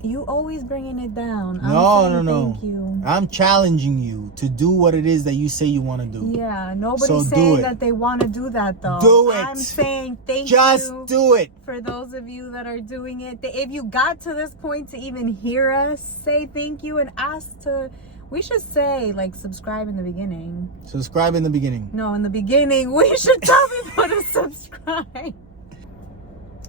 You always bringing it down. No. Thank you. I'm challenging you to do what it is that you say you want to do. Yeah, nobody's saying that they want to do that though. Do it. I'm saying thank you. Just do it. For those of you that are doing it. If you got to this point to even hear us say thank you and ask to, we should say like subscribe in the beginning. Subscribe in the beginning. No, in the beginning we should tell people to subscribe.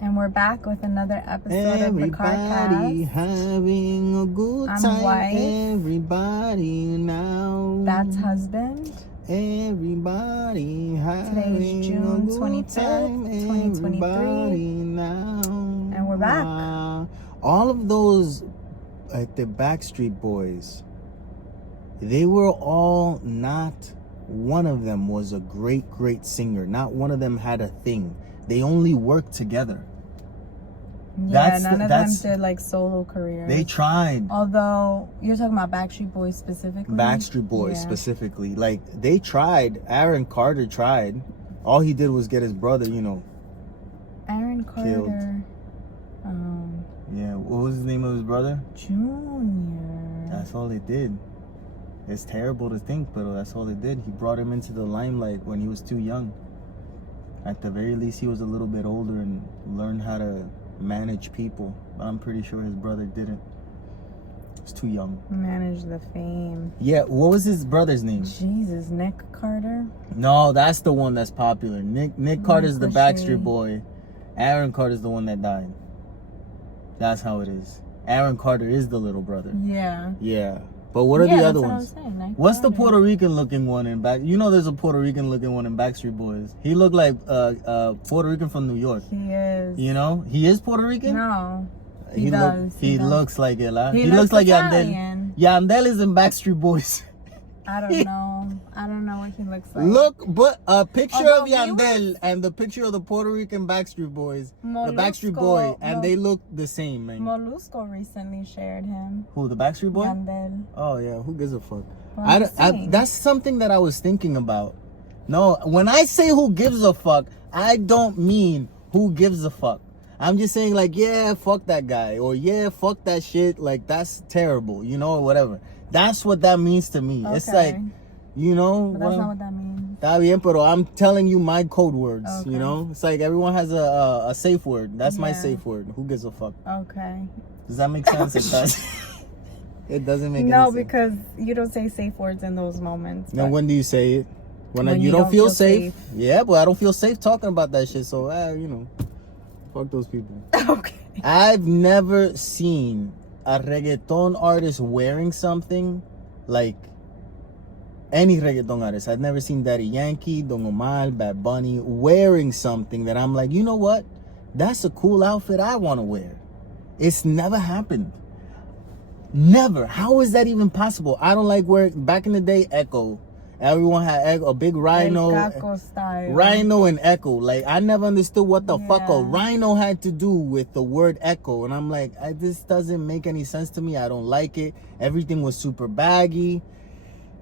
And we're back with another episode of the CarCast. Everybody having a good time. I'm wife. Everybody now. That's husband. Everybody having Today's June a good 25th, time. 2023. Everybody now. And we're back. All of those, like the Backstreet Boys, they were all not, one of them was a great singer. Not one of them had a thing. They only worked together. Yeah, none of them did like solo careers. They tried. Although, you're talking about Backstreet Boys specifically? Backstreet Boys specifically. Like, they tried. Aaron Carter tried. All he did was get his brother, Aaron Carter. Killed. Yeah, what was the name of his brother? Junior. That's all they did. It's terrible to think, but that's all they did. He brought him into the limelight when he was too young. At the very least, he was a little bit older and learned how to manage people. But I'm pretty sure his brother didn't. He was too young. Manage the fame. Yeah, what was his brother's name? Jesus, Nick Carter? No, that's the one that's popular. Nick Carter's the Backstreet Boy. Aaron Carter's the one that died. That's how it is. Aaron Carter is the little brother. Yeah. Yeah. But what are the other ones? What's the Carter. Puerto Rican looking one in back? There's a Puerto Rican looking one in Backstreet Boys. He looked like Puerto Rican from New York. He is. He is Puerto Rican? No. He does. He looks like it. He looks like Italian. Yandel. Yandel is in Backstreet Boys. I don't know. I don't know what he looks like. Look, but a picture of Yandel and the picture of the Puerto Rican Backstreet Boys, the Backstreet Boy, and they look the same, man. Molusco recently shared him. Who, the Backstreet Boy? Yandel. Oh yeah, who gives a fuck? Well, that's something that I was thinking about. No, when I say who gives a fuck, I don't mean who gives a fuck. I'm just saying like, yeah, fuck that guy, or yeah, fuck that shit. Like, that's terrible, or whatever. That's what that means to me. Okay. It's like, But that's not what that means. Está bien, pero I'm telling you my code words, Okay. It's like everyone has a safe word. That's my safe word. Who gives a fuck? Okay. Does that make sense? It does. It doesn't make any sense. No, because you don't say safe words in those moments. Now, when do you say it? When you don't feel safe? Yeah, but I don't feel safe talking about that shit. So, fuck those people. Okay. I've never seen a reggaeton artist wearing something like any reggaeton artist. I've never seen Daddy Yankee, Don Omar, Bad Bunny wearing something that I'm like, you know what? That's a cool outfit I want to wear. It's never happened. Never. How is that even possible? I don't like wearing, back in the day, Echo. Everyone had a big rhino. Rhino and Echo. Like, I never understood what the fuck a rhino had to do with the word Echo. And I'm like, this doesn't make any sense to me. I don't like it. Everything was super baggy.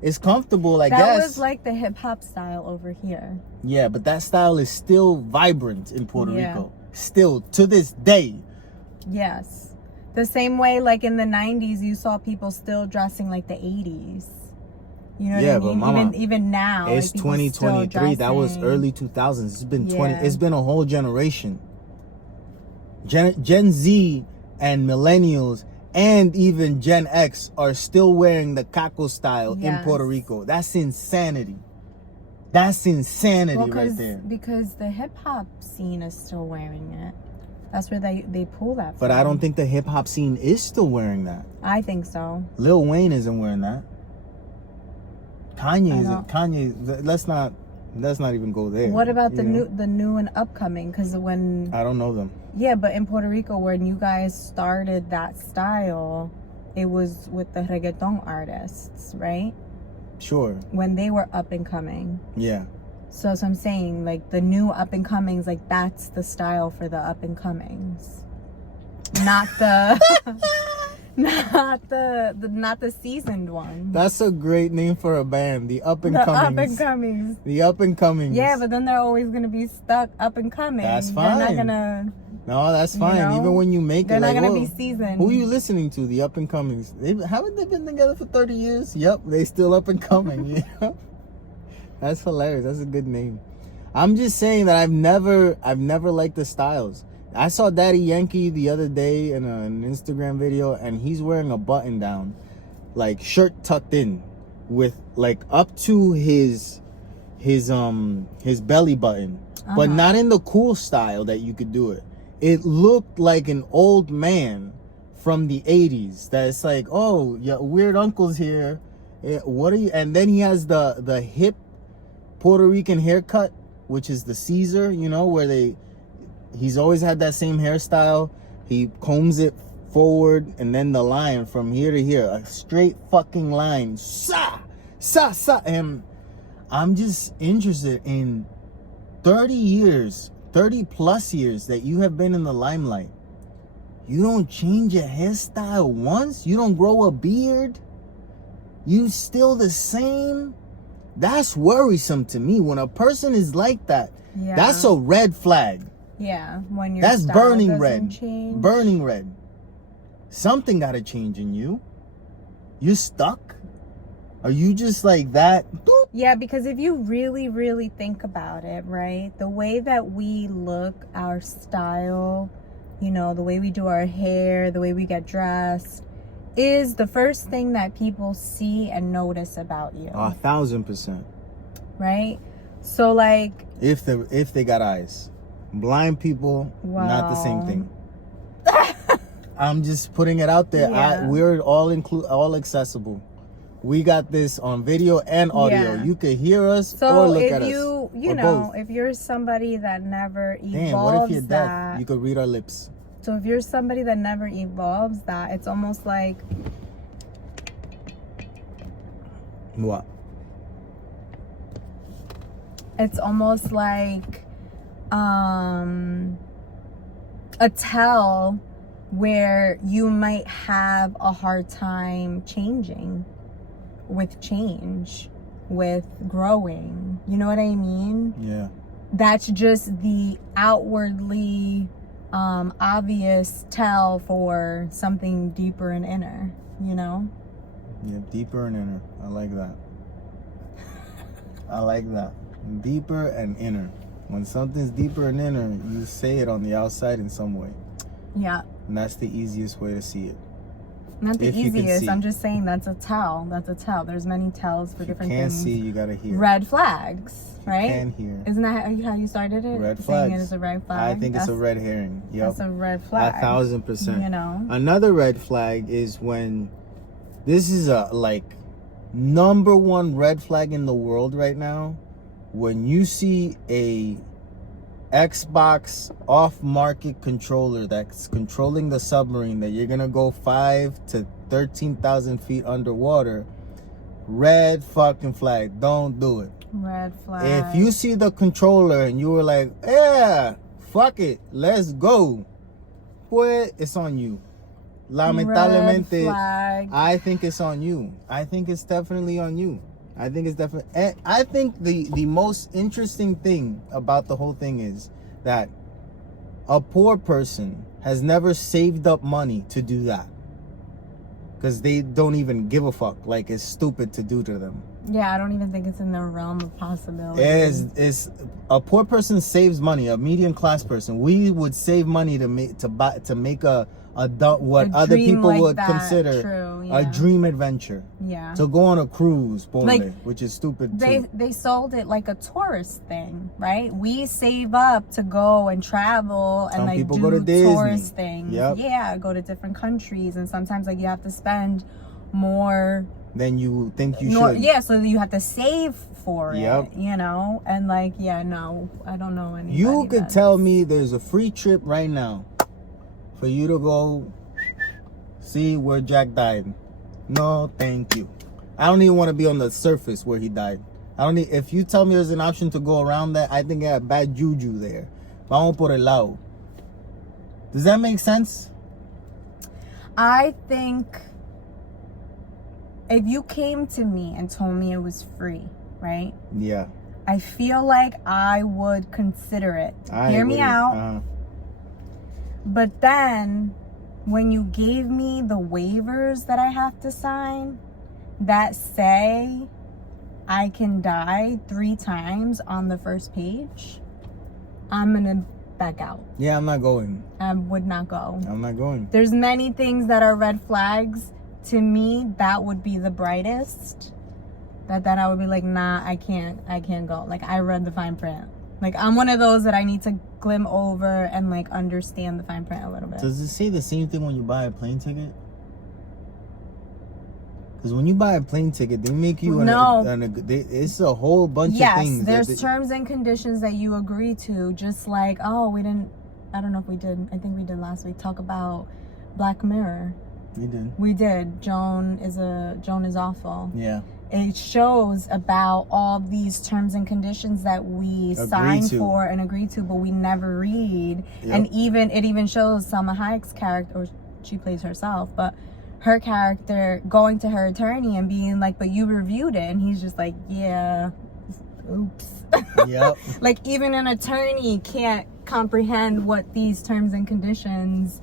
It's comfortable, I guess. That was like the hip-hop style over here. Yeah, but that style is still vibrant in Puerto Rico. Still, to this day. Yes. The same way, like in the 90s, you saw people still dressing like the 80s. You know what I mean? But mama, even now. It's like 2023. That was early 2000s. It's been It's been a whole generation. Gen Z and millennials and even Gen X are still wearing the Caco style in Puerto Rico. That's insanity. That's insanity right there. Because the hip hop scene is still wearing it. That's where they pull that from. But I don't think the hip hop scene is still wearing that. I think so. Lil Wayne isn't wearing that. Kanye isn't. Kanye. Let's not even go there. What about the new and upcoming? Because when I don't know them. Yeah, but in Puerto Rico, when you guys started that style, it was with the reggaeton artists, right? Sure. When they were up and coming. Yeah. So I'm saying, like, the new up and comings, like, that's the style for the up and comings, not the not the seasoned one. That's a great name for a band. The up and comings. Up and comings. The up and comings. Yeah, but then they're always gonna be stuck up and coming. That's fine. They're not gonna. No, that's fine. You know? Even when you make They're it, not like, gonna whoa, be seasoned. who are you listening to? The up and comings. Haven't they been together for 30 years? Yep, they still up and coming. You know? That's hilarious. That's a good name. I'm just saying that I've never liked the styles. I saw Daddy Yankee the other day in an Instagram video, and he's wearing a button down, like shirt tucked in, with like up to his belly button, but not in the cool style that you could do it. It looked like an old man from the 80s. That's like, oh, yeah, weird uncle's here. What are you? And then he has the hip Puerto Rican haircut, which is the Caesar, you know, where he's always had that same hairstyle. He combs it forward, and then the line from here to here, a straight fucking line. Sa, sa, sa. And I'm just interested in 30 plus years that you have been in the limelight. You don't change your hairstyle once? You don't grow a beard? You still the same? That's worrisome to me. When a person is like that, that's a red flag. Yeah, when your That's style burning doesn't red. change. Burning red. Something got to change in you. You stuck? Are you just like that? Boop. Yeah, because if you really, really think about it, right? The way that we look, our style, you know, the way we do our hair, the way we get dressed, is the first thing that people see and notice about you. 1,000%. Right? So, like... If they got eyes. Blind people, not the same thing. I'm just putting it out there. Yeah. We're all accessible. We got this on video and audio. Yeah. You could hear us so or look at us. So if you know, if you're somebody that never evolves Damn, what if you're deaf? that... You could read our lips. So if you're somebody that never evolves that, it's almost like... What? It's almost like a tell where you might have a hard time changing, with change, with growing. You know what I mean? Yeah. That's just the outwardly obvious tell for something deeper and inner, you know? Yeah, deeper and inner. I like that. I like that. Deeper and inner. When something's deeper and inner, you say it on the outside in some way. Yeah. And that's the easiest way to see it. Not the If you can easiest. see. I'm just saying that's a tell. That's a tell. There's many tells for different Can't things. see, you gotta hear. Red flags, right? Can hear. Isn't that how you started it? Red Saying flags. it is a red flag. I think it's a red herring. Yep. That's a red flag. 1,000%. You know. Another red flag is when this is a number one red flag in the world right now. When you see a Xbox off-market controller that's controlling the submarine that you're gonna go 5 to 13,000 feet underwater, red fucking flag. Don't do it. Red flag. If you see the controller and you were like, yeah, fuck it, let's go, pues it's on you. Lamentablemente, Red flag. I think it's on you. I think it's definitely on you. I think it's definitely. And I think the most interesting thing about the whole thing is that a poor person has never saved up money to do that, because they don't even give a fuck. Like, it's stupid to do to them. Yeah, I don't even think it's in the realm of possibility. Is a poor person saves money. A medium class person, we would save money to make a what other people like would that, consider true, a dream adventure. Yeah. To go on a cruise, Like, which is stupid too. They sold it like a tourist thing, right? We save up to go and travel and Some like people do go to Disney. tourist things. Yep. Yeah, go to different countries, and sometimes like you have to spend more Then you think you should. Yeah, so you have to save for Yep. it, you know? And like, yeah, no, I don't know anybody. You could tell me there's a free trip right now for you to go see where Jack died. No, thank you. I don't even want to be on the surface where he died. If you tell me there's an option to go around that, I think I have bad juju there. Vamos por el lado. Does that make sense? I think if you came to me and told me it was free, right? Yeah. I feel like I would consider it. Hear me out. But then when you gave me the waivers that I have to sign that say I can die 3 times on the first page, I'm gonna back out. Yeah, I'm not going. I would not go. I'm not going. There's many things that are red flags. To me, that would be the brightest. That I would be like, nah, I can't go. Like, I read the fine print. Like, I'm one of those that I need to glim over and like understand the fine print a little bit. Does it say the same thing when you buy a plane ticket? Because when you buy a plane ticket, they make you it's a whole bunch of things. Yes, there's terms and conditions that you agree to. Just like, I don't know if we did. I think we did last week. Talk about Black Mirror. We did. Joan is awful. Yeah. It shows about all these terms and conditions that we sign for and agree to, but we never read. Yep. And it even shows Salma Hayek's character, or she plays herself, but her character going to her attorney and being like, but you reviewed it. And he's just like, yeah, oops. Yep. Like, even an attorney can't comprehend what these terms and conditions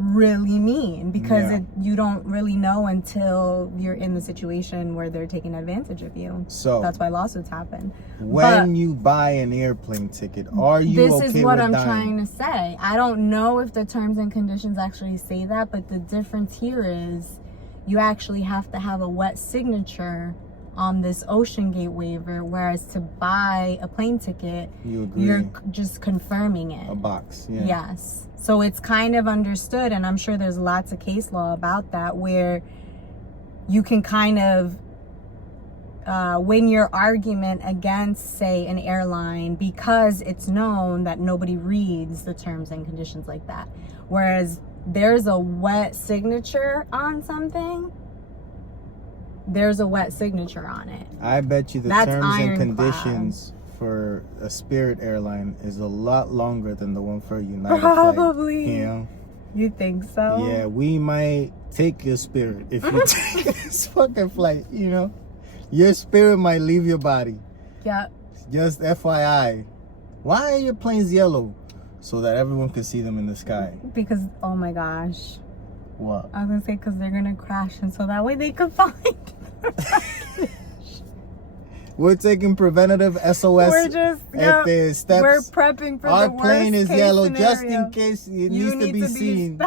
really mean, because you don't really know until you're in the situation where they're taking advantage of you. So that's why lawsuits happen. When you buy an airplane ticket, are you okay with dying? This is what I'm trying to say. I don't know if the terms and conditions actually say that, but the difference here is you actually have to have a wet signature on this Ocean Gate waiver, whereas to buy a plane ticket, you're just confirming it. A box, yeah. Yes. So it's kind of understood, and I'm sure there's lots of case law about that, where you can kind of win your argument against, say, an airline, because it's known that nobody reads the terms and conditions like that. Whereas there's a wet signature on something, there's a wet signature on it. I bet you the terms and conditions for a Spirit airline is a lot longer than the one for United. Probably. Flight, you know? You think so? Yeah, we might take your spirit if you take this fucking flight, you know? Your spirit might leave your body. Yeah. Just FYI. Why are your planes yellow? So that everyone can see them in the sky. Because, oh my gosh. What? I was going to say because they're going to crash, and so that way they could find We're taking preventative SOS. We're just, steps. We're prepping for our the worst plane is case yellow scenario. just in case it needs to be seen.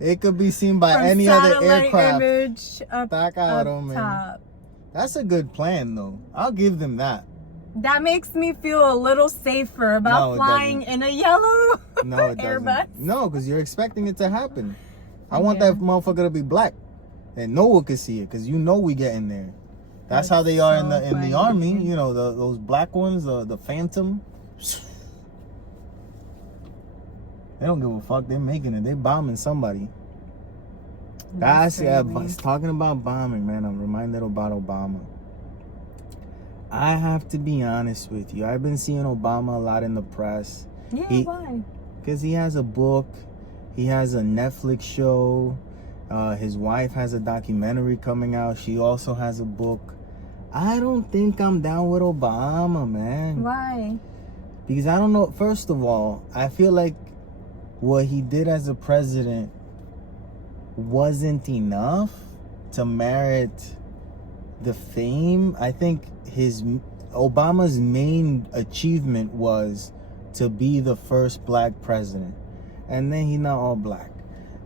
It could be seen by From any other aircraft. Image up top. That's a good plan, though. I'll give them that. That makes me feel a little safer about flying in a yellow Airbus. No, because you're expecting it to happen. I want that motherfucker to be black, and no one can see it, because you know we get in there. That's how they are in the army. You know, those black ones, the Phantom. They don't give a fuck. They're making it. They're bombing somebody. Talking about bombing, man, I'm reminded about Obama. I have to be honest with you. I've been seeing Obama a lot in the press. Yeah, why? Because he has a book. He has a Netflix show. His wife has a documentary coming out. She also has a book. I don't think I'm down with Obama, man. Why? Because I don't know. First of all, I feel like what he did as a president wasn't enough to merit the fame. I think Obama's main achievement was to be the first black president, and then he's not all black.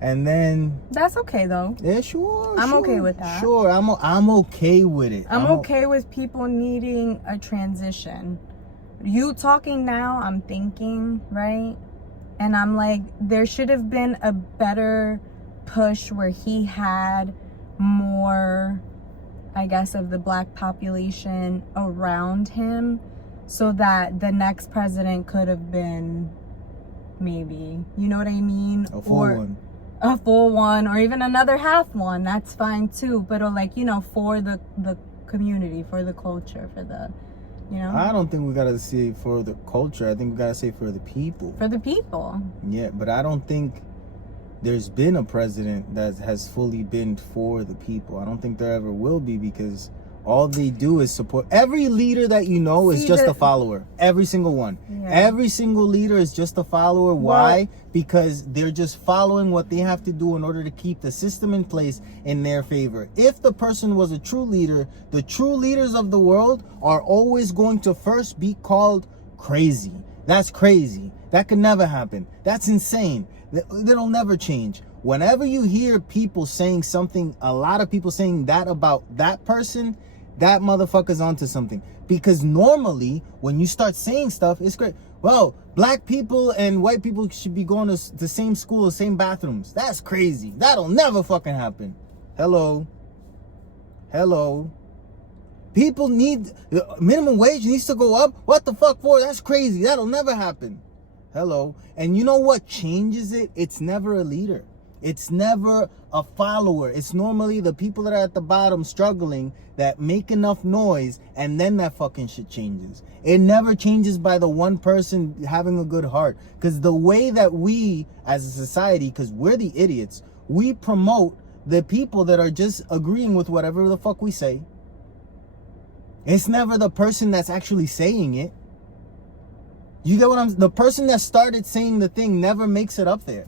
And then that's okay though. Yeah, sure. I'm okay with that. Sure, I'm okay with it. I'm okay with people needing a transition. You talking now, I'm thinking, right? And I'm like, there should have been a better push where he had more, I guess, of the black population around him, so that the next president could have been maybe, you know what I mean? A full one, or even another half one. That's fine too. But like, you know, for the community, for the culture, for the, you know. I don't think we gotta say for the culture. I think we gotta say for the people. For the people. Yeah, but I don't think there's been a president that has fully been for the people. I don't think there ever will be, because All they do is support. Every leader that you know is just a follower. Every single one. Yeah. Every single leader is just a follower. Why? Because they're just following what they have to do in order to keep the system in place in their favor. If the person was a true leader, the true leaders of the world are always going to first be called crazy. That's crazy. That could never happen. That's insane. That'll never change. Whenever you hear people saying something, a lot of people saying that about that person, that motherfucker's onto something. Because normally, when you start saying stuff, it's great. Well, black people and white people should be going to the same school, the same bathrooms. That's crazy. That'll never fucking happen. Hello. People need, minimum wage needs to go up. What the fuck for? That's crazy. That'll never happen. Hello. And you know what changes it? It's never a leader. It's never a follower. It's normally the people that are at the bottom struggling that make enough noise, and then that fucking shit changes. It never changes by the one person having a good heart. Because the way that we, as a society, because we're the idiots, we promote the people that are just agreeing with whatever the fuck we say. It's never the person that's actually saying it. You get what I'm saying? The person that started saying the thing never makes it up there.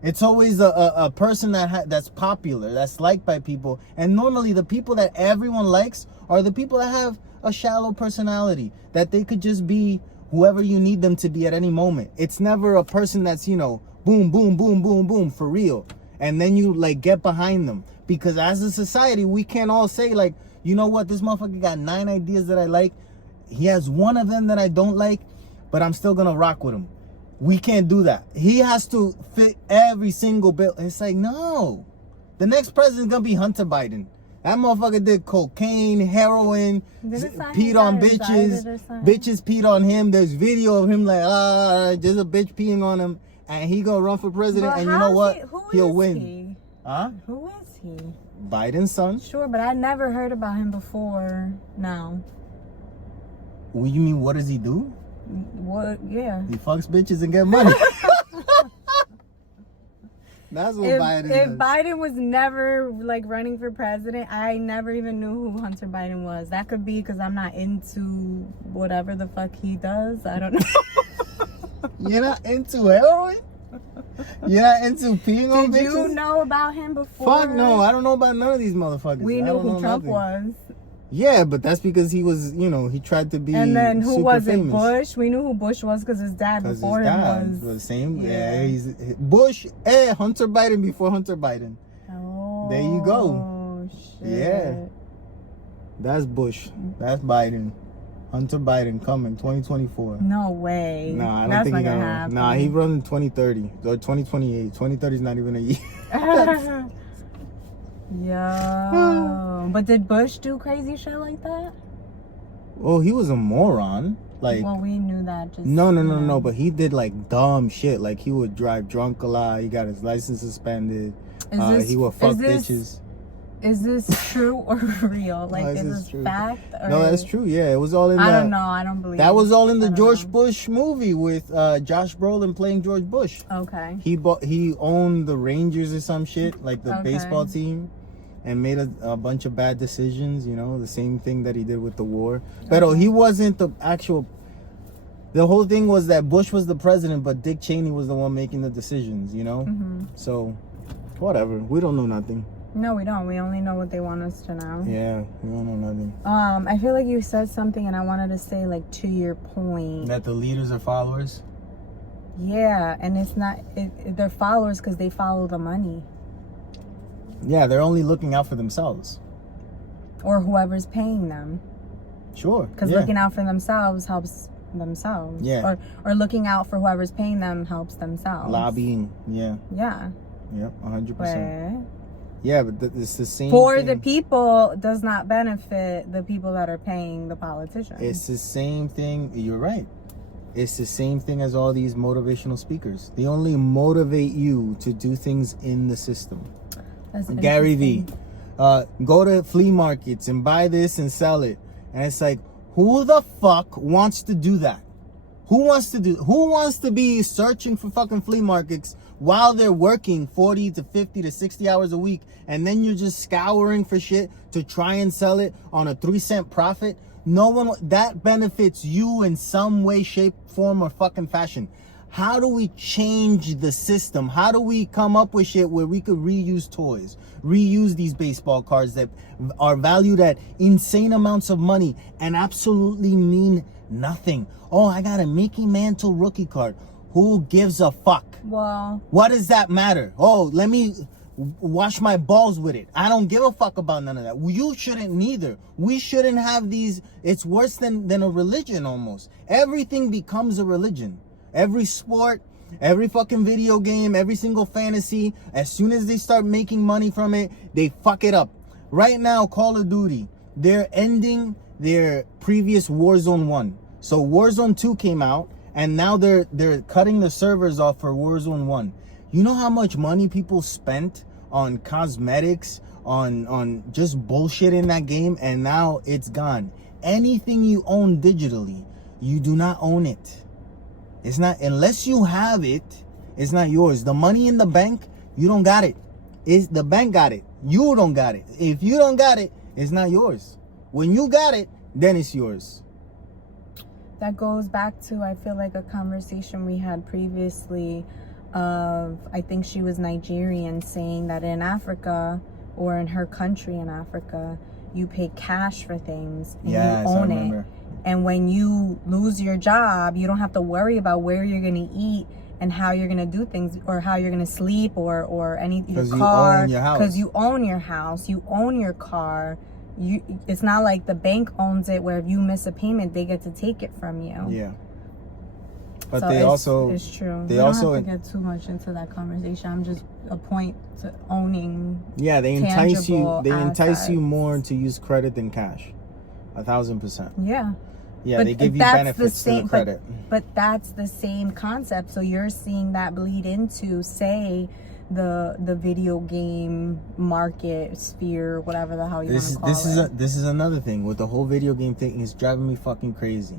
It's always a person that's popular, that's liked by people. And normally the people that everyone likes are the people that have a shallow personality, that they could just be whoever you need them to be at any moment. It's never a person that's, you know, boom, boom, boom, boom, boom, for real. And then you like get behind them. Because as a society, we can't all say like, you know what, this motherfucker got 9 ideas that I like. He has one of them that I don't like, but I'm still gonna rock with him. We can't do that. He has to fit every single bill. It's like, no. The next president's gonna be Hunter Biden. That motherfucker did cocaine, heroin, peed on bitches. Bitches peed on him. There's video of him like, just a bitch peeing on him. And he gonna run for president. And you know what? He'll win. Huh? Who is he? Biden's son. Sure, but I never heard about him before now. What you mean, what does he do? What? Yeah. He fucks bitches and get money. That's what Biden does. If Biden was never like running for president, I never even knew who Hunter Biden was. That could be because I'm not into whatever the fuck he does. I don't know. You're not into heroin? You're not into peeing on bitches? Did you know about him before? Fuck no, I don't know about none of these motherfuckers. We knew who Trump was. Yeah, but that's because he was, you know, he tried to be. And then who was it? Famous. Bush. We knew who Bush was because his dad before him was the same. Yeah, he's Bush. Hunter Biden before Hunter Biden. Oh, there you go. Oh shit. Yeah, that's Bush. That's Biden. Hunter Biden coming 2024. No way. Nah, I don't think he's gonna happen. Nah, he runs in 2030 or 2028. 2030 is not even a year. Yo, but did Bush do crazy shit like that? Well, he was a moron. Like, well, we knew that. Just no. But he did like dumb shit. Like he would drive drunk a lot. He got his license suspended. He would fuck bitches. Is this true or real? Like, is this true? Fact? Or... No, that's true. Yeah, it was all in. I don't know. I don't believe that was all in the George Bush movie with Josh Brolin playing George Bush. Okay. He owned the Rangers or some shit, like the baseball team, and made a bunch of bad decisions. You know, the same thing that he did with the war. But he wasn't the actual. The whole thing was that Bush was the president, but Dick Cheney was the one making the decisions. You know, so whatever. We don't know nothing. No, we don't. We only know what they want us to know. Yeah, we don't know nothing. I feel like you said something, and I wanted to say, like, to your point. That the leaders are followers? Yeah, and it's not... they're followers because they follow the money. Yeah, they're only looking out for themselves. Or whoever's paying them. Sure, because looking out for themselves helps themselves. Yeah. Or looking out for whoever's paying them helps themselves. Lobbying, yeah. Yeah. Yep, 100%. Yeah, but it's the same for thing. The people does not benefit the people that are paying the politicians. It's the same thing. You're right. It's the same thing as all these motivational speakers. They only motivate you to do things in the system. That's Gary Vee. Go to flea markets and buy this and sell it. And it's like, who the fuck wants to do that? Who wants to be searching for fucking flea markets while they're working 40 to 50 to 60 hours a week, and then you're just scouring for shit to try and sell it on a 3-cent profit? No one, that benefits you in some way, shape, form, or fucking fashion. How do we change the system? How do we come up with shit where we could reuse toys, reuse these baseball cards that are valued at insane amounts of money and absolutely mean nothing? Oh, I got a Mickey Mantle rookie card. Who gives a fuck? Well, what does that matter? Oh, let me wash my balls with it. I don't give a fuck about none of that. You shouldn't neither. We shouldn't have these. It's worse than a religion almost. Everything becomes a religion. Every sport, every fucking video game, every single fantasy, as soon as they start making money from it, they fuck it up. Right now, Call of Duty, they're ending their previous Warzone 1. So Warzone 2 came out, and now they're cutting the servers off for Warzone 1. You know how much money people spent on cosmetics, on just bullshit in that game, and now it's gone. Anything you own digitally, you do not own it. It's not, unless you have it, it's not yours. The money in the bank, you don't got it. It's the bank got it. You don't got it. If you don't got it, it's not yours. When you got it, then it's yours. That goes back to, I feel like, a conversation we had previously of, I think she was Nigerian, saying that in Africa, or in her country in Africa, you pay cash for things and you own it. And when you lose your job, you don't have to worry about where you're going to eat and how you're going to do things, or how you're going to sleep, or any your car, because you own your house, you own your car. It's not like the bank owns it, where if you miss a payment, they get to take it from you. Yeah. But so it's true. We don't have to get too much into that conversation. I'm just a point to owning. Yeah, they entice you. They entice you more to use credit than cash. 1,000%. Yeah. Yeah, but they give you benefits to the credit. But that's the same concept. So you're seeing that bleed into, say, the video game market sphere, whatever the hell you want to call it. This is another thing with the whole video game thing. It's driving me fucking crazy.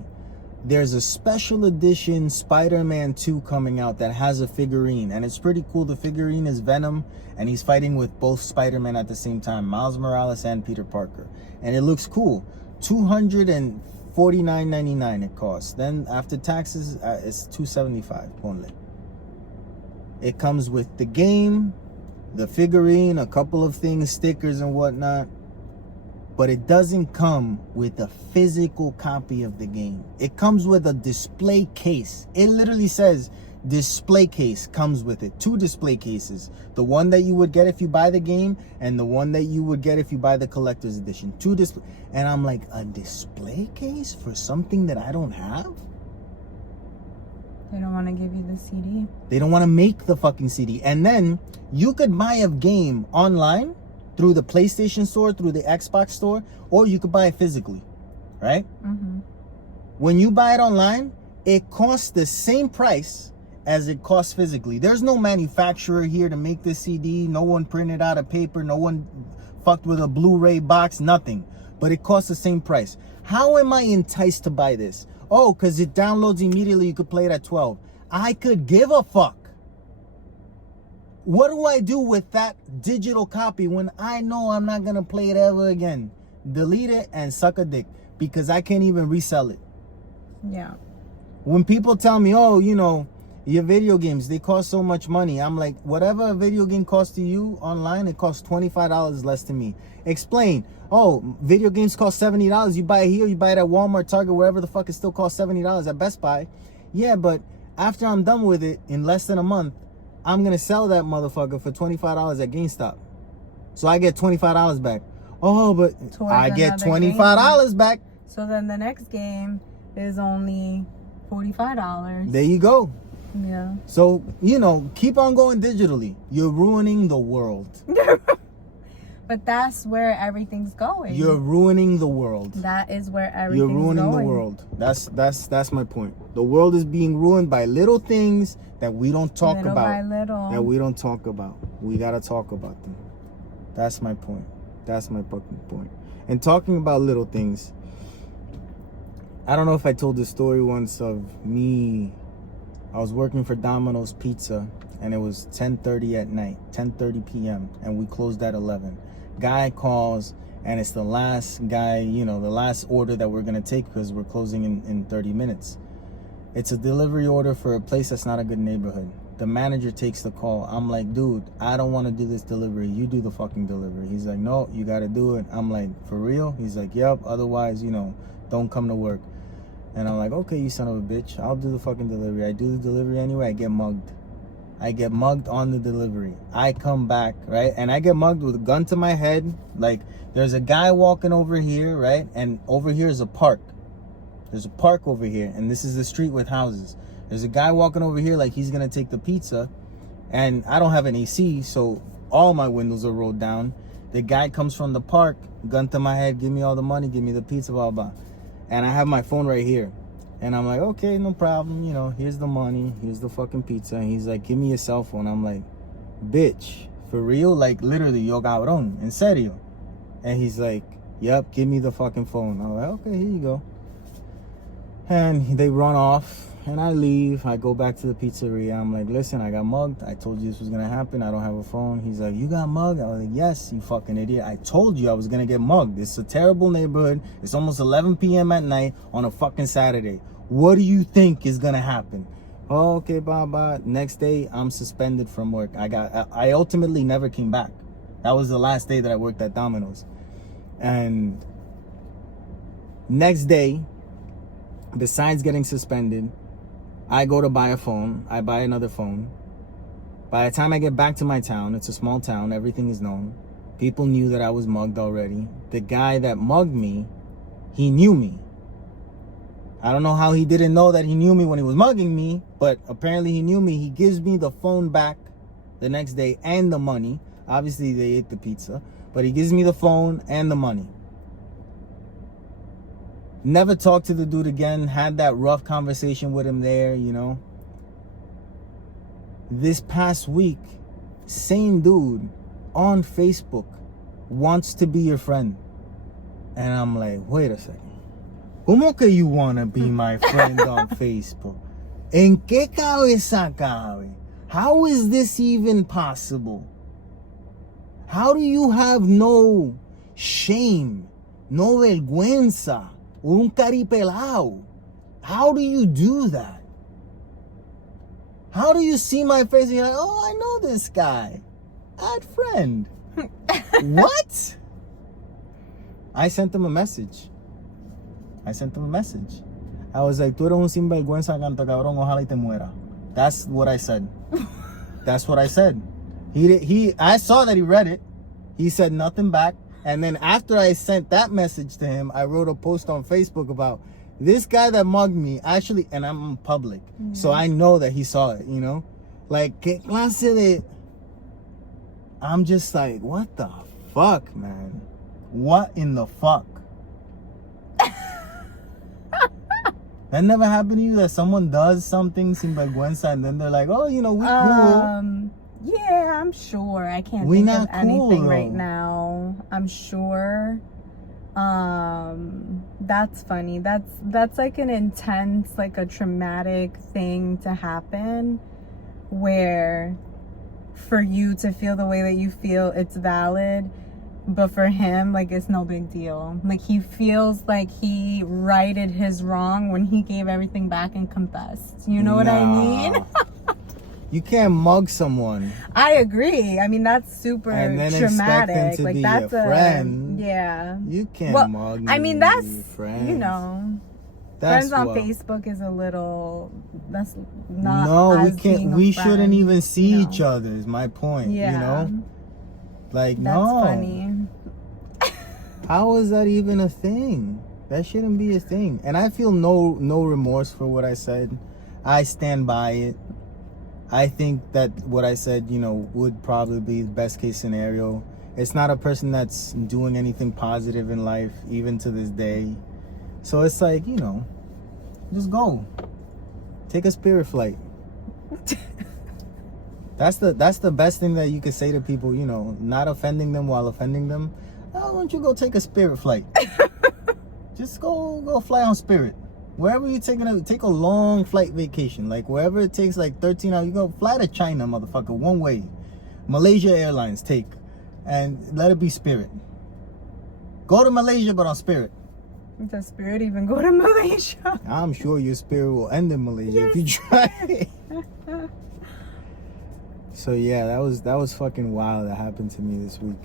There's a special edition Spider-Man 2 coming out that has a figurine, and it's pretty cool. The figurine is Venom, and he's fighting with both Spider-Man at the same time, Miles Morales and Peter Parker, and it looks cool. $249.99 it costs. Then after taxes, it's $275. Ponle. It comes with the game, the figurine, a couple of things, stickers and whatnot. But it doesn't come with a physical copy of the game. It comes with a display case. It literally says display case comes with it. 2 display cases. The one that you would get if you buy the game, and the one that you would get if you buy the collector's edition. 2 display. And I'm like, a display case for something that I don't have? They don't want to give you the CD. They don't want to make the fucking CD. And then you could buy a game online through the PlayStation store, through the Xbox store, or you could buy it physically, right? Mm-hmm. When you buy it online, it costs the same price as it costs physically. There's no manufacturer here to make this CD. No one printed out a paper. No one fucked with a Blu-ray box, nothing. But it costs the same price. How am I enticed to buy this? Oh, because it downloads immediately. You could play it at 12. I could give a fuck. What do I do with that digital copy when I know I'm not going to play it ever again? Delete it and suck a dick, because I can't even resell it. Yeah. When people tell me, oh, you know, your video games, they cost so much money. I'm like, whatever a video game costs to you online, it costs $25 less to me. Explain. Oh, video games cost $70. You buy it here, you buy it at Walmart, Target, wherever the fuck, it still costs $70 at Best Buy. Yeah, but after I'm done with it in less than a month, I'm going to sell that motherfucker for $25 at GameStop. So I get $25 back. Oh, but I get $25 back. So then the next game is only $45. There you go. Yeah. So, you know, keep on going digitally. You're ruining the world. But that's where everything's going. You're ruining the world. That is where everything's going. You're ruining the world. That's my point. The world is being ruined by little things that we don't talk little about. By little. That we don't talk about. We gotta talk about them. That's my point. That's my fucking point. And talking about little things, I don't know if I told this story once of me. I was working for Domino's Pizza, and it was 10:30 at night, 10:30 p.m., and we closed at 11. Guy calls, and it's the last guy, the last order that we're going to take because we're closing in 30 minutes. It's a delivery order for a place that's not a good neighborhood. The manager takes the call. I'm like, dude, I don't want to do this delivery. You do the fucking delivery. He's like, no, you got to do it. I'm like, for real? He's like, yep. Otherwise, don't come to work. And I'm like, okay, you son of a bitch. I'll do the fucking delivery. I do the delivery anyway. I get mugged. I get mugged on the delivery. I come back, right? And I get mugged with a gun to my head. Like, there's a guy walking over here, right? And over here is a park. There's a park over here. And this is the street with houses. There's a guy walking over here like he's going to take the pizza. And I don't have an AC, so all my windows are rolled down. The guy comes from the park, gun to my head, give me all the money, give me the pizza, blah, blah. And I have my phone right here. And I'm like, okay, no problem. Here's the money. Here's the fucking pizza. And he's like, give me your cell phone. I'm like, bitch, for real? Like, literally, yo cabrón, en serio. And he's like, yep, give me the fucking phone. I'm like, okay, here you go. And they run off. And I leave. I go back to the pizzeria. I'm like, listen, I got mugged. I told you this was going to happen. I don't have a phone. He's like, you got mugged? I was like, yes, you fucking idiot. I told you I was going to get mugged. It's a terrible neighborhood. It's almost 11 p.m. at night on a fucking Saturday. What do you think is going to happen? Oh, okay, bye. Next day, I'm suspended from work. I ultimately never came back. That was the last day that I worked at Domino's. And next day, besides getting suspended, I go to buy a phone. I buy another phone. By the time I get back to my town, it's a small town. Everything is known. People knew that I was mugged already. The guy that mugged me, he knew me. I don't know how he didn't know that he knew me when he was mugging me, but apparently he knew me. He gives me the phone back the next day and the money. Obviously, they ate the pizza, but he gives me the phone and the money. Never talked to the dude again. Had that rough conversation with him there, This past week, same dude on Facebook wants to be your friend. And I'm like, wait a second. ¿Cómo que you want to be my friend on Facebook? ¿En qué cabeza cabe? How is this even possible? How do you have no shame, no vergüenza? Un caripelao. How do you do that? How do you see my face and you're like, oh, I know this guy. Add friend. What? I sent him a message. I was like, tú eres un sinvergüenza, canto cabrón, ojalá y te muera. That's what I said. I saw that he read it. He said nothing back. And then after I sent that message to him, I wrote a post on Facebook about this guy that mugged me, actually, and I'm in public. Mm-hmm. So I know that he saw it, Like, ¿qué clase de... I'm just like, what the fuck, man? What in the fuck? That never happened to you, that someone does something sin vergüenza and then they're like, oh, we cool. Yeah, I'm sure. I can't think of anything right now. I'm sure. That's funny. That's like an intense, like a traumatic thing to happen where for you to feel the way that you feel, it's valid. But for him, like, it's no big deal. Like, he feels like he righted his wrong when he gave everything back and confessed. You know what I mean? You can't mug someone. I agree. I mean, that's super and then traumatic. Expect them to like be that's your friend. Yeah. You can't mug. I mean, that's friends. Friends on Facebook is a little. That's not. No, we can't. We shouldn't even see each other. Is my point. Yeah. Like, that's no. funny. How is that even a thing? That shouldn't be a thing. And I feel no remorse for what I said. I stand by it. I think that what I said, would probably be the best case scenario. It's not a person that's doing anything positive in life, even to this day. So it's like, just go. Take a spirit flight. That's the best thing that you could say to people, not offending them while offending them. Oh, why don't you go take a spirit flight? Just go fly on Spirit. Wherever you take a long flight vacation, like wherever it takes like 13 hours, you go fly to China, motherfucker, one way. Malaysia Airlines, take, and let it be Spirit. Go to Malaysia, but on Spirit. Does Spirit even go to Malaysia? I'm sure your Spirit will end in Malaysia if you try. So yeah, that was fucking wild. That happened to me this week.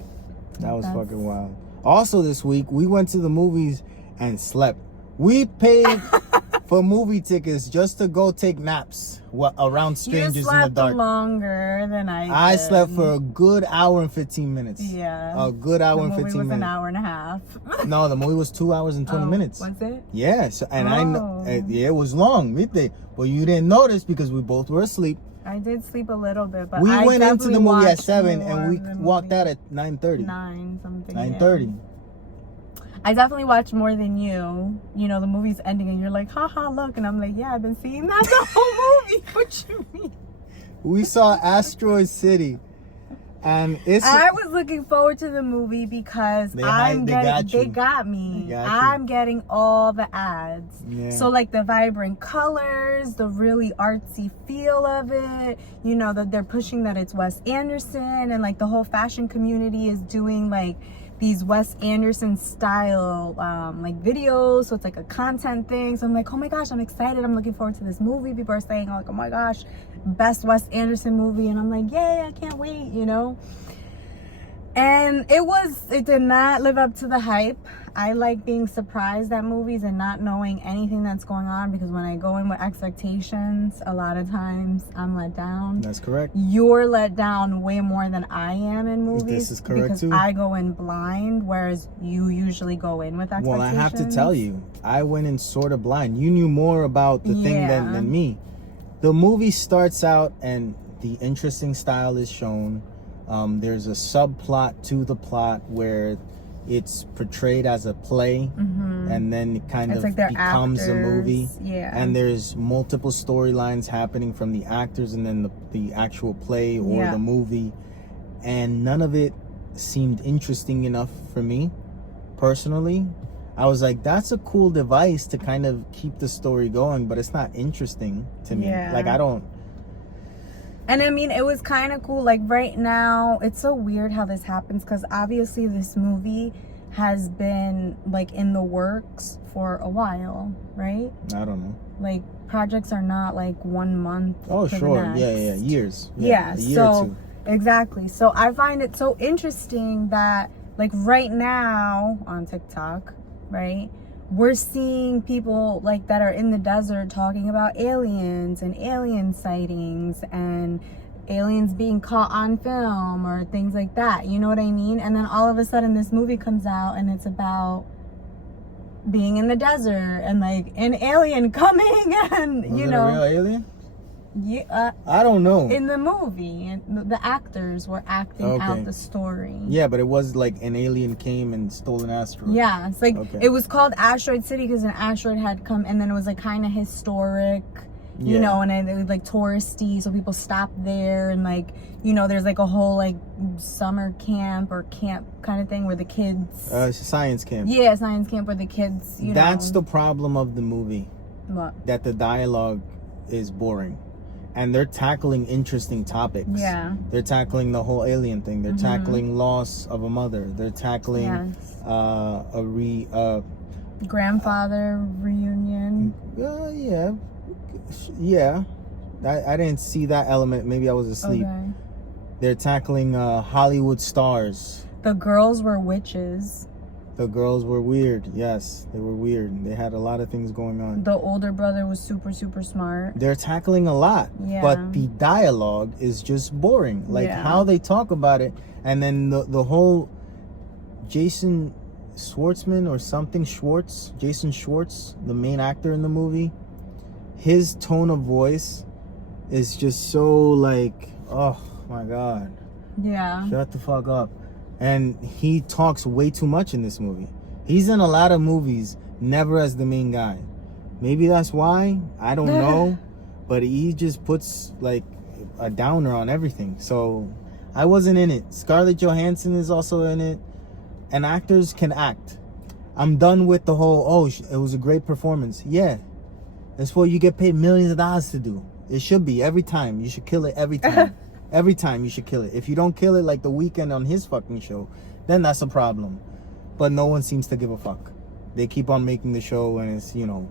That was fucking wild. Also this week, we went to the movies and slept. We paid for movie tickets just to go take naps around strangers in the dark. You slept longer than I did. I slept for a good hour and 15 minutes. Yeah. A good hour and 15 minutes. The movie was an hour and a half. No, the movie was 2 hours and 20 minutes. Was it? Yeah. So, and I know, yeah, it was long, midday. But you didn't notice because we both were asleep. I did sleep a little bit, but we I went into the movie at 7 more and we walked out at 9:30. 9 something. 9:30. Yeah. I definitely watched more than you. You know, the movie's ending and you're like, haha, look. And I'm like, yeah, I've been seeing that the whole movie. What you mean? We saw Asteroid City. And I was looking forward to the movie because they got me. I'm getting all the ads. Yeah. So like the vibrant colors, the really artsy feel of it, you know, that they're pushing that it's Wes Anderson, and like the whole fashion community is doing like these Wes Anderson style like videos, so it's like a content thing. So I'm like, oh my gosh, I'm excited. I'm looking forward to this movie. People are saying like, oh my gosh, best Wes Anderson movie, and I'm like, yay, I can't wait, you know. And it did not live up to the hype. I like being surprised at movies and not knowing anything that's going on, because when I go in with expectations, a lot of times I'm let down. That's correct. You're let down way more than I am in movies. This is correct because too. I go in blind, whereas you usually go in with expectations. Well, I have to tell you, I went in sort of blind. You knew more about the thing than me. The movie starts out and the interesting style is shown. There's a subplot to the plot where it's portrayed as a play, and then it kind of like becomes a movie. Yeah. And there's multiple storylines happening from the actors and then the actual play or the movie. And none of it seemed interesting enough for me, personally. I was like, that's a cool device to kind of keep the story going, but it's not interesting to me. Yeah. Like, I don't... And I mean, it was kind of cool. Like right now, it's so weird how this happens, because obviously this movie has been like in the works for a while, right? I don't know. Like projects are not like 1 month. Oh, sure. Yeah. Years. Yeah. A year or two. Exactly. So I find it so interesting that like right now on TikTok, right? We're seeing people like that are in the desert talking about aliens and alien sightings and aliens being caught on film or things like that. You know what I mean? And then all of a sudden this movie comes out and it's about being in the desert and like an alien coming and Was you it know. a real alien? Yeah, I don't know. In the movie, and the actors were acting out the story. Yeah, but it was like an alien came and stole an asteroid. Yeah, it's like it was called Asteroid City because an asteroid had come, and then it was like kind of historic, you know, and it was like touristy, so people stopped there, and like, you know, there's like a whole like summer camp or camp kind of thing where the kids. Science camp. Yeah, science camp where the kids. You That's know. the problem of the movie. What? That the dialogue is boring. And they're tackling interesting topics. Yeah. They're tackling the whole alien thing. They're tackling loss of a mother. They're tackling grandfather reunion. Yeah. I didn't see that element. Maybe I was asleep. Okay. They're tackling Hollywood stars. The girls were witches. The girls were weird. Yes, they were weird. They had a lot of things going on. The older brother was super, super smart. They're tackling a lot. Yeah. But the dialogue is just boring. Like how they talk about it. And then the whole Jason Schwartzman or something Jason Schwartz, the main actor in the movie, his tone of voice is just so like, oh my God. Yeah. Shut the fuck up. And he talks way too much in this movie. He's in a lot of movies, never as the main guy. Maybe that's why. I don't know. But he just puts like a downer on everything. So I wasn't in it. Scarlett Johansson is also in it. And actors can act. I'm done with the whole, it was a great performance. Yeah. It's what you get paid millions of dollars to do. It should be every time. You should kill it every time. Every time you should kill it. If you don't kill it like The Weeknd on his fucking show, then that's a problem. But no one seems to give a fuck. They keep on making the show and it's, you know,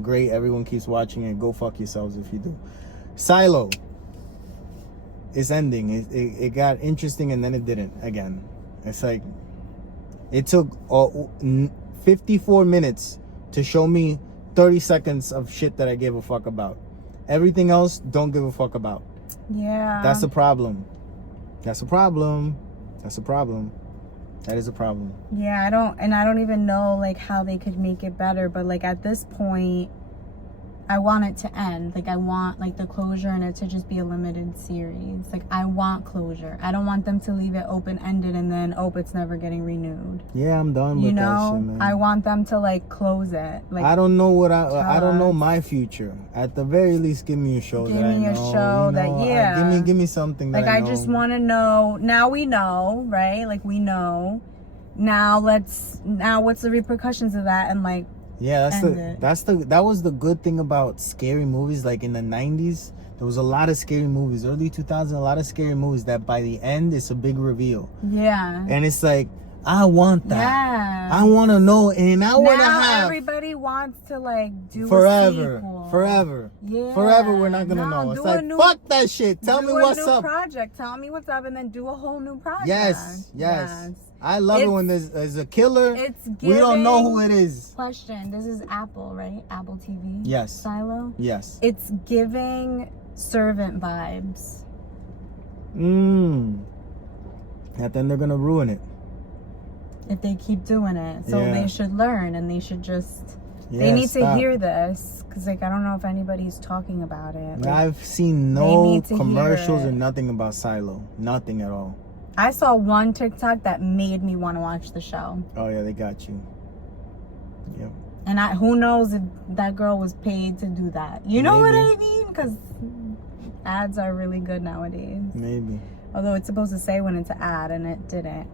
great. Everyone keeps watching it. Go fuck yourselves if you do. Silo is ending. It got interesting and then it didn't again. It's like, it took 54 minutes to show me 30 seconds of shit that I gave a fuck about. Everything else, don't give a fuck about. Yeah. That's a problem. That's a problem. That's a problem. That is a problem. Yeah, I don't even know like how they could make it better, but like at this point I want it to end. Like I want like the closure and it to just be a limited series. Like I want closure. I don't want them to leave it open-ended and then it's never getting renewed. Yeah, I'm done with that shit, man. I want them to like close it. Like I don't know what I don't know my future. At the very least, give me a show that I know. Give me a show that, yeah. Give me something that like I just want to know. Now we know, right? Like we know. Now what's the repercussions of that and like. Yeah, that was the good thing about scary movies. Like in the 90s, there was a lot of scary movies. Early 2000s, a lot of scary movies that by the end it's a big reveal. Yeah. And it's like, I want that. Yeah. I want to know, and I want to have. Everybody wants to like do forever, a sequel. forever. Yeah. Forever, we're not gonna know. It's like fuck that shit. Tell me what's up. Project. Tell me what's up, and then do a whole new project. Yes. I love it when there's a killer. We don't know who it is. Question: this is Apple, right? Apple TV. Yes. Silo. Yes. It's giving Servant vibes. And then they're gonna ruin it if they keep doing it. So they should learn, and they should just. They need to hear this, because like I don't know if anybody's talking about it. Like, I've seen no commercials or nothing about Silo. Nothing at all. I saw one TikTok that made me want to watch the show. Oh yeah, they got you. Yep. And who knows if that girl was paid to do that. You know what I mean? Because ads are really good nowadays. Maybe. Although it's supposed to say when it's an ad, and it didn't.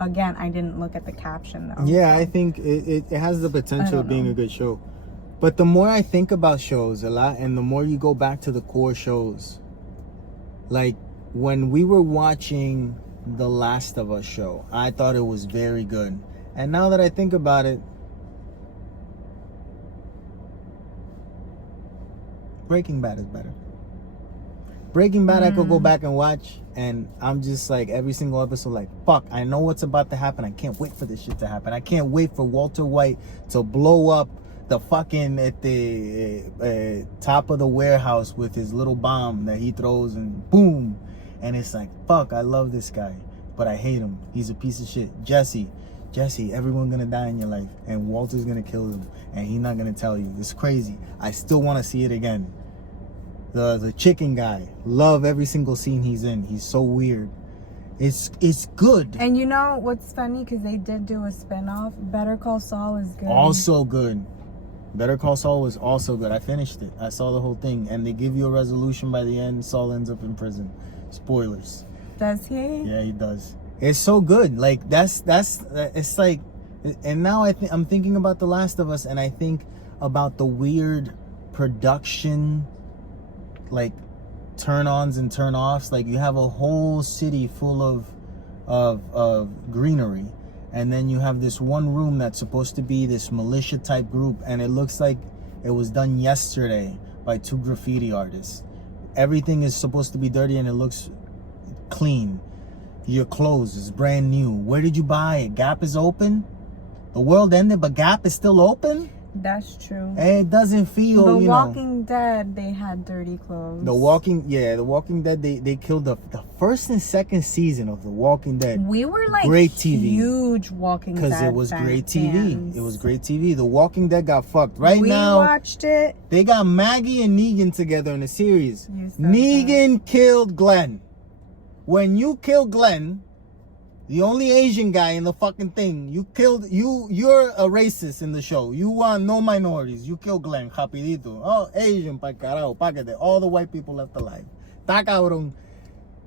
Again, I didn't look at the caption though. Yeah, I think it has the potential of being a good show. But the more I think about shows a lot, and the more you go back to the core shows, like when we were watching The Last of Us show, I thought it was very good. And now that I think about it, Breaking Bad is better. Breaking Bad, I could go back and watch, and I'm just like, every single episode, like, fuck, I know what's about to happen. I can't wait for this shit to happen. I can't wait for Walter White to blow up the fucking at the top of the warehouse with his little bomb that he throws, and boom. And it's like, fuck, I love this guy, but I hate him. He's a piece of shit. Jesse, everyone gonna die in your life, and Walter's gonna kill him, and he's not gonna tell you. It's crazy. I still want to see it again. The chicken guy, love every single scene he's in. He's so weird. It's good. And you know what's funny? Because they did do a spinoff. Better Call Saul is good. Also good. Better Call Saul was also good. I finished it. I saw the whole thing, and they give you a resolution by the end. Saul ends up in prison. Spoilers. Does he? Yeah, he does. It's so good. Like that's it's like, and now I'm thinking about The Last of Us, and I think about the weird production, like turn-ons and turn-offs. Like you have a whole city full of greenery, and then you have this one room that's supposed to be this militia type group, and it looks like it was done yesterday by 2 graffiti artists. Everything is supposed to be dirty and it looks clean. Your clothes is brand new. Where did you buy it? Gap is open? The world ended, but Gap is still open? That's true. It doesn't feel, The Walking Dead, they had dirty clothes. The Walking Dead, they killed the first and second season of The Walking Dead. We were like great TV. Huge Walking Dead because it was great TV. fans. It was great TV. The Walking Dead got fucked. Right we now, watched it. they got Maggie and Negan together in a series. Negan killed Glenn. When you kill Glenn, the only Asian guy in the fucking thing, you're a racist in the show. You want no minorities. You kill Glenn, rapidito. Oh, Asian, pa carajo, paquete. All the white people left alive. Ta cabrón.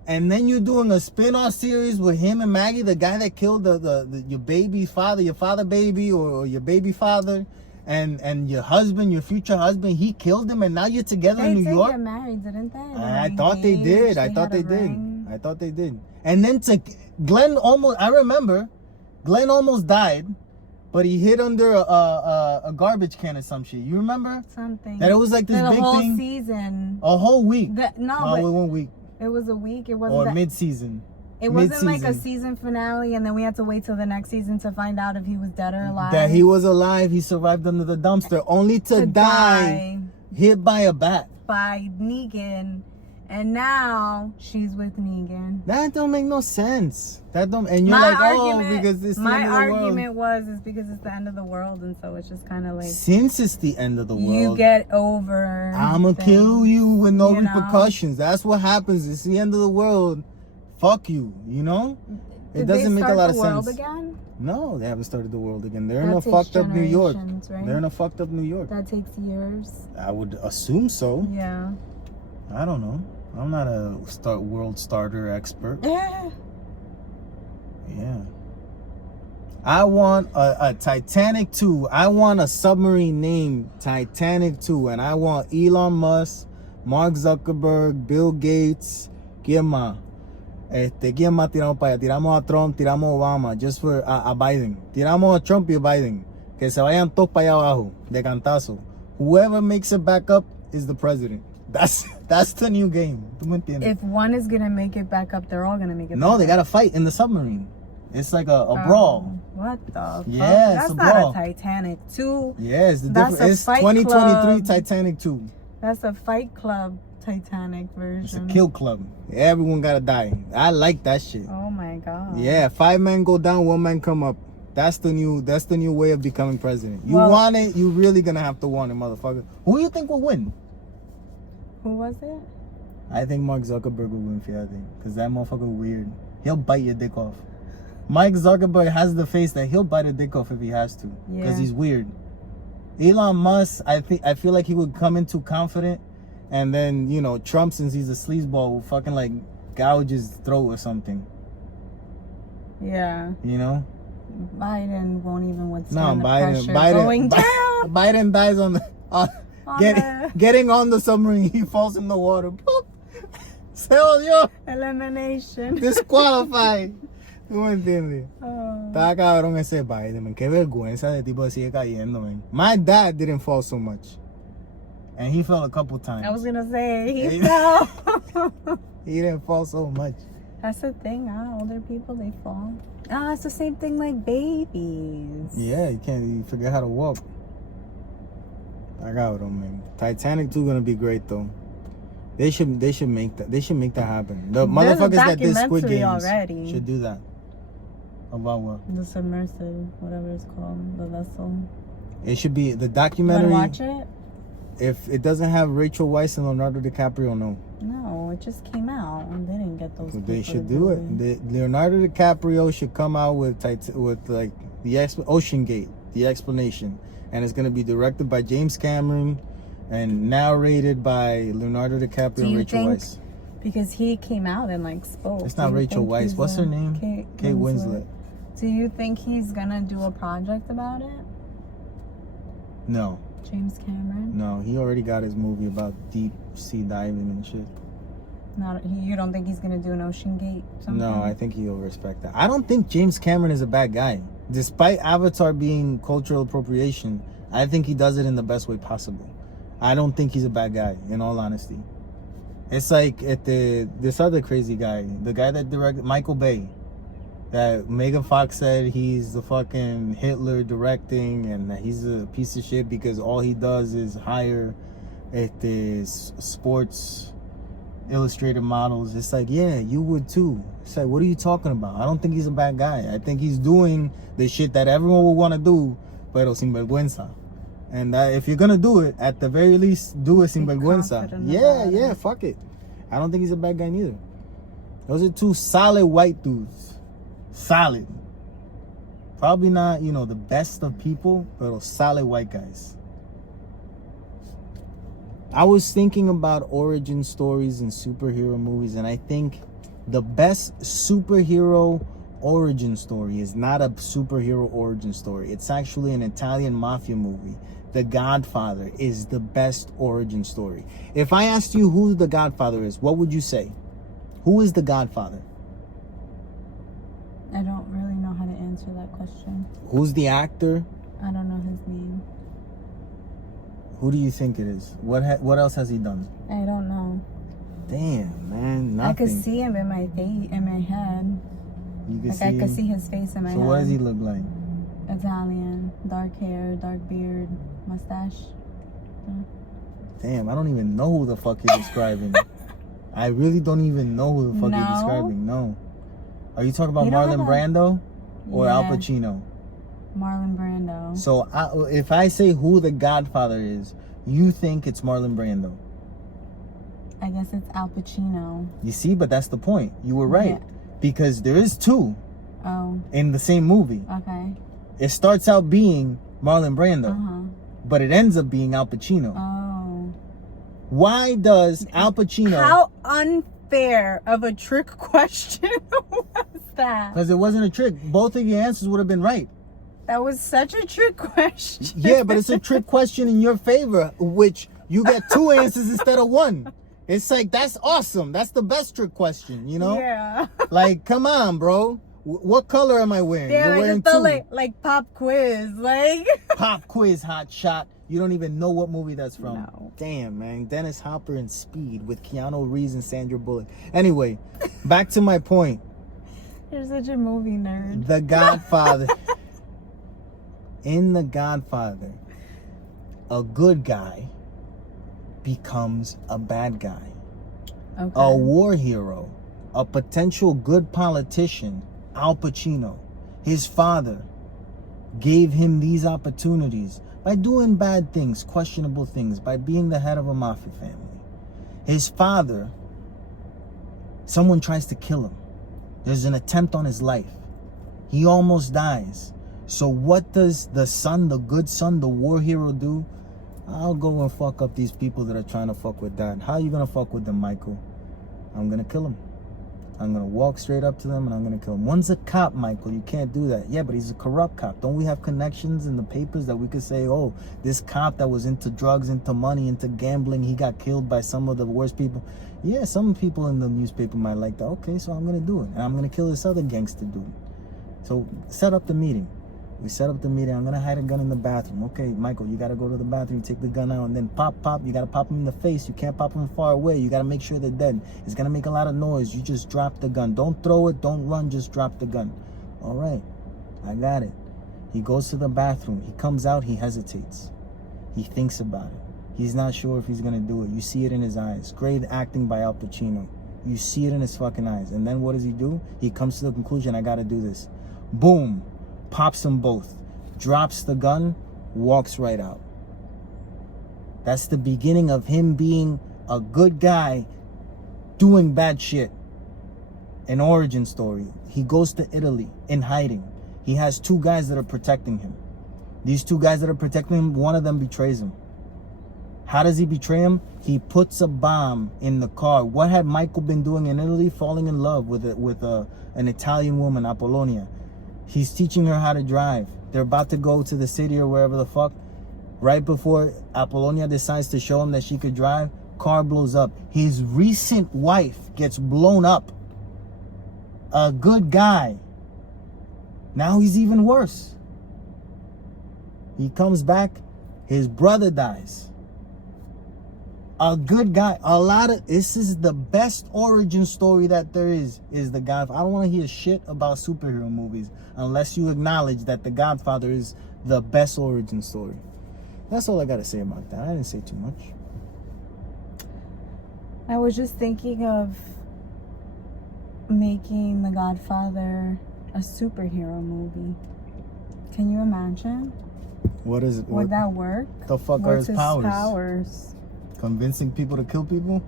And then you're doing a spin-off series with him and Maggie, the guy that killed your baby father, your father baby, or your baby father. and your husband, your future husband, he killed him, and now you're together in New They York. get married, didn't they? I thought they did. I thought they did. Ring. I thought they did. And then Glenn I remember, Glenn almost died, but he hid under a garbage can or some shit. You remember? Something. That it was like this the big whole thing. Season. A whole week. No, No, it was 1 week. it was a week. It wasn't. Or mid-season. It wasn't like a mid-season. season finale, and then we had to wait till the next season to find out if he was dead or alive. That he was alive. He survived under the dumpster, only to die hit by a bat. By Negan, and now she's with Negan. That don't make no sense. That don't. And you're My like, argument, because it's the my end of the argument world. is because it's the end of the world, and so it's just kind of like Since it's the end of the world, you get over. I'ma things, kill you with no you know? repercussions. That's what happens. It's the end of the world. Fuck you. You know. Did It doesn't they make a start lot the of world sense. Again? No, they haven't started the world again. They're in That a takes fucked up New York. generations, right? They're in a fucked up New York. That takes years. I would assume so. Yeah. I don't know. I'm not a world starter expert. Yeah. I want a Titanic 2. I want a submarine named Titanic 2. And I want Elon Musk, Mark Zuckerberg, Bill Gates. ¿Quién más? ¿Quién más tiramos para allá? Tiramos a Trump, tiramos a Obama, just for a Biden. Tiramos a Trump y a Biden. Que se vayan todos para allá abajo, de cantazo. Whoever makes it back up is the president. That's the new game. ¿Tú me entiendes? If one is gonna make it back up, they're all gonna make it. No, back they up. gotta fight in the submarine. It's like a brawl. What the fuck? Yeah, That's it's a not brawl. a Titanic 2. Yeah, it's the That's different. a It's Fight 2023 Club. Titanic 2. That's a Fight Club Titanic version. It's a kill club. Everyone gotta die. I like that shit. Oh my god. Yeah, 5 men go down, 1 man come up. That's the new way of becoming president. You want it, you really gonna have to want it, motherfucker. Who do you think will win? Who was it? I think Mark Zuckerberg will win for that thing. Cause that motherfucker weird. He'll bite your dick off. Mike Zuckerberg has the face that he'll bite a dick off if he has to. Yeah. Cause he's weird. Elon Musk, I feel like he would come in too confident, and then Trump, since he's a sleazeball, will fucking like gouge his throat or something. Yeah. Biden won't even withstand the pressure going down. Biden dies on the getting on the submarine. He falls in the water. Boop. Se odió. Elimination. Disqualified. ¿Tú me entiendes? Oh. Está cabrón ese Biden, man. Qué vergüenza de tipo sigue cayendo, man. My dad didn't fall so much. And he fell a couple times. I was gonna say he fell. He didn't fall so much. That's the thing, older people, they fall. It's the same thing like babies. Yeah, you forget how to walk. I got it, man. Titanic 2 gonna be great though. They should make that. They should make that happen. The motherfuckers that did Squid Games should do that. About what? The submersive, whatever it's called, the vessel. It should be the You documentary. wanna watch it? If it doesn't have Rachel Weisz and Leonardo DiCaprio, no. No, it just came out and they didn't get those. They should do it. Leonardo DiCaprio should come out with like the Ocean Gate, the explanation, and it's gonna be directed by James Cameron and narrated by Leonardo DiCaprio and Rachel Weisz. Because he came out and like spoke. It's not Rachel Weisz. What's her name? Kate Winslet. Do you think he's gonna do a project about it? No. James Cameron? No, he already got his movie about deep sea diving and shit. You don't think he's gonna do an Ocean Gate? No, I think he'll respect that. I don't think James Cameron is a bad guy. Despite Avatar being cultural appropriation, I think he does it in the best way possible. I don't think he's a bad guy, in all honesty. It's like this other crazy guy, the guy that directed Michael Bay, that Megan Fox said he's the fucking Hitler directing and that he's a piece of shit because all he does is hire sports illustrated models. It's like, yeah, you would too. It's like, what are you talking about? I don't think he's a bad guy. I think he's doing the shit that everyone would want to do, pero sin vergüenza. And if you're gonna do it, at the very least, do it sin vergüenza. Yeah, fuck it. I don't think he's a bad guy neither. Those are two solid white dudes. Solid. Probably not, the best of people, but solid white guys. I was thinking about origin stories in superhero movies, and I think the best superhero origin story is not a superhero origin story. It's actually an Italian mafia movie. The Godfather is the best origin story. If I asked you who the Godfather is, what would you say? Who is the Godfather? I don't really know how to answer that question. Who's the actor? I don't know his name. Who do you think it is? What else has he done? I don't know. Damn, man, nothing. I could see him in my face, in my head. You can Like see I could him? see his face in my head. So what does he look like? Italian, dark hair, dark beard, mustache. Damn, I don't even know who the fuck you're describing. I really don't even know who the fuck you're describing. No. Are you talking about You don't Marlon have a- Brando or Al Yeah. Pacino? Marlon Brando. So if I say who the Godfather is, you think it's Marlon Brando. I guess it's Al Pacino. You see, but that's the point. You were right. Yeah. Because there is two Oh, in the same movie. okay. It starts out being Marlon Brando, Uh-huh. but it ends up being Al Pacino. Oh. Why does Al Pacino... How unfair of a trick question was that? Because it wasn't a trick. Both of your answers would have been right. That was such a trick question. Yeah, but it's a trick question in your favor, which you get two answers instead of one. It's like, that's awesome. That's the best trick question, you know? Yeah. Like, come on, bro. What color am I wearing? Damn, You're I wearing just felt two. like pop quiz. Like. Pop quiz, hot shot. You don't even know what movie that's from. No. Damn, man. Dennis Hopper in Speed with Keanu Reeves and Sandra Bullock. Anyway, back to my point. You're such a movie nerd. The Godfather. In The Godfather, a good guy becomes a bad guy. Okay. A war hero, a potential good politician, Al Pacino. His father gave him these opportunities by doing bad things, questionable things, by being the head of a mafia family. His father, someone tries to kill him. There's an attempt on his life. He almost dies. So what does the son, the good son, the war hero do? I'll go and fuck up these people that are trying to fuck with dad. How are you gonna fuck with them, Michael? I'm gonna kill him. I'm gonna walk straight up to them and I'm gonna kill him. One's a cop, Michael. You can't do that. Yeah, but he's a corrupt cop. Don't we have connections in the papers that we could say, oh, this cop that was into drugs, into money, into gambling, he got killed by some of the worst people. Yeah, some people in the newspaper might like that. Okay, so I'm gonna do it. And I'm gonna kill this other gangster dude. So set up the meeting. We set up the meeting. I'm gonna hide a gun in the bathroom. Okay, Michael, you gotta go to the bathroom, take the gun out, and then pop. You gotta pop them in the face. You can't pop them far away. You gotta make sure they're dead. It's gonna make a lot of noise. You just drop the gun. Don't throw it. Don't run. Just drop the gun. All right, I got it. He goes to the bathroom. He comes out. He hesitates. He thinks about it. He's not sure if he's gonna do it. You see it in his eyes. Great acting by Al Pacino. You see it in his fucking eyes. And then what does he do? He comes to the conclusion, I gotta do this. Boom. Pops them both, drops the gun, walks right out. That's the beginning of him being a good guy doing bad shit. An origin story. He goes to Italy in hiding. He has two guys that are protecting him. These two guys that are protecting him, one of them betrays him. How does he betray him? He puts a bomb in the car. What had Michael been doing in Italy? Falling in love with an Italian woman, Apollonia. He's teaching her how to drive. They're about to go to the city or wherever the fuck. Right before Apollonia decides to show him that she could drive, car blows up. His recent wife gets blown up. A good guy. Now he's even worse. He comes back. His brother dies. A good guy. This is the best origin story that there is The Godfather. I don't want to hear shit about superhero movies unless you acknowledge that The Godfather is the best origin story. That's all I got to say about that. I didn't say too much. I was just thinking of making The Godfather a superhero movie. Can you imagine? What is it? Would that work? The fuck are What's his powers? Convincing people to kill people?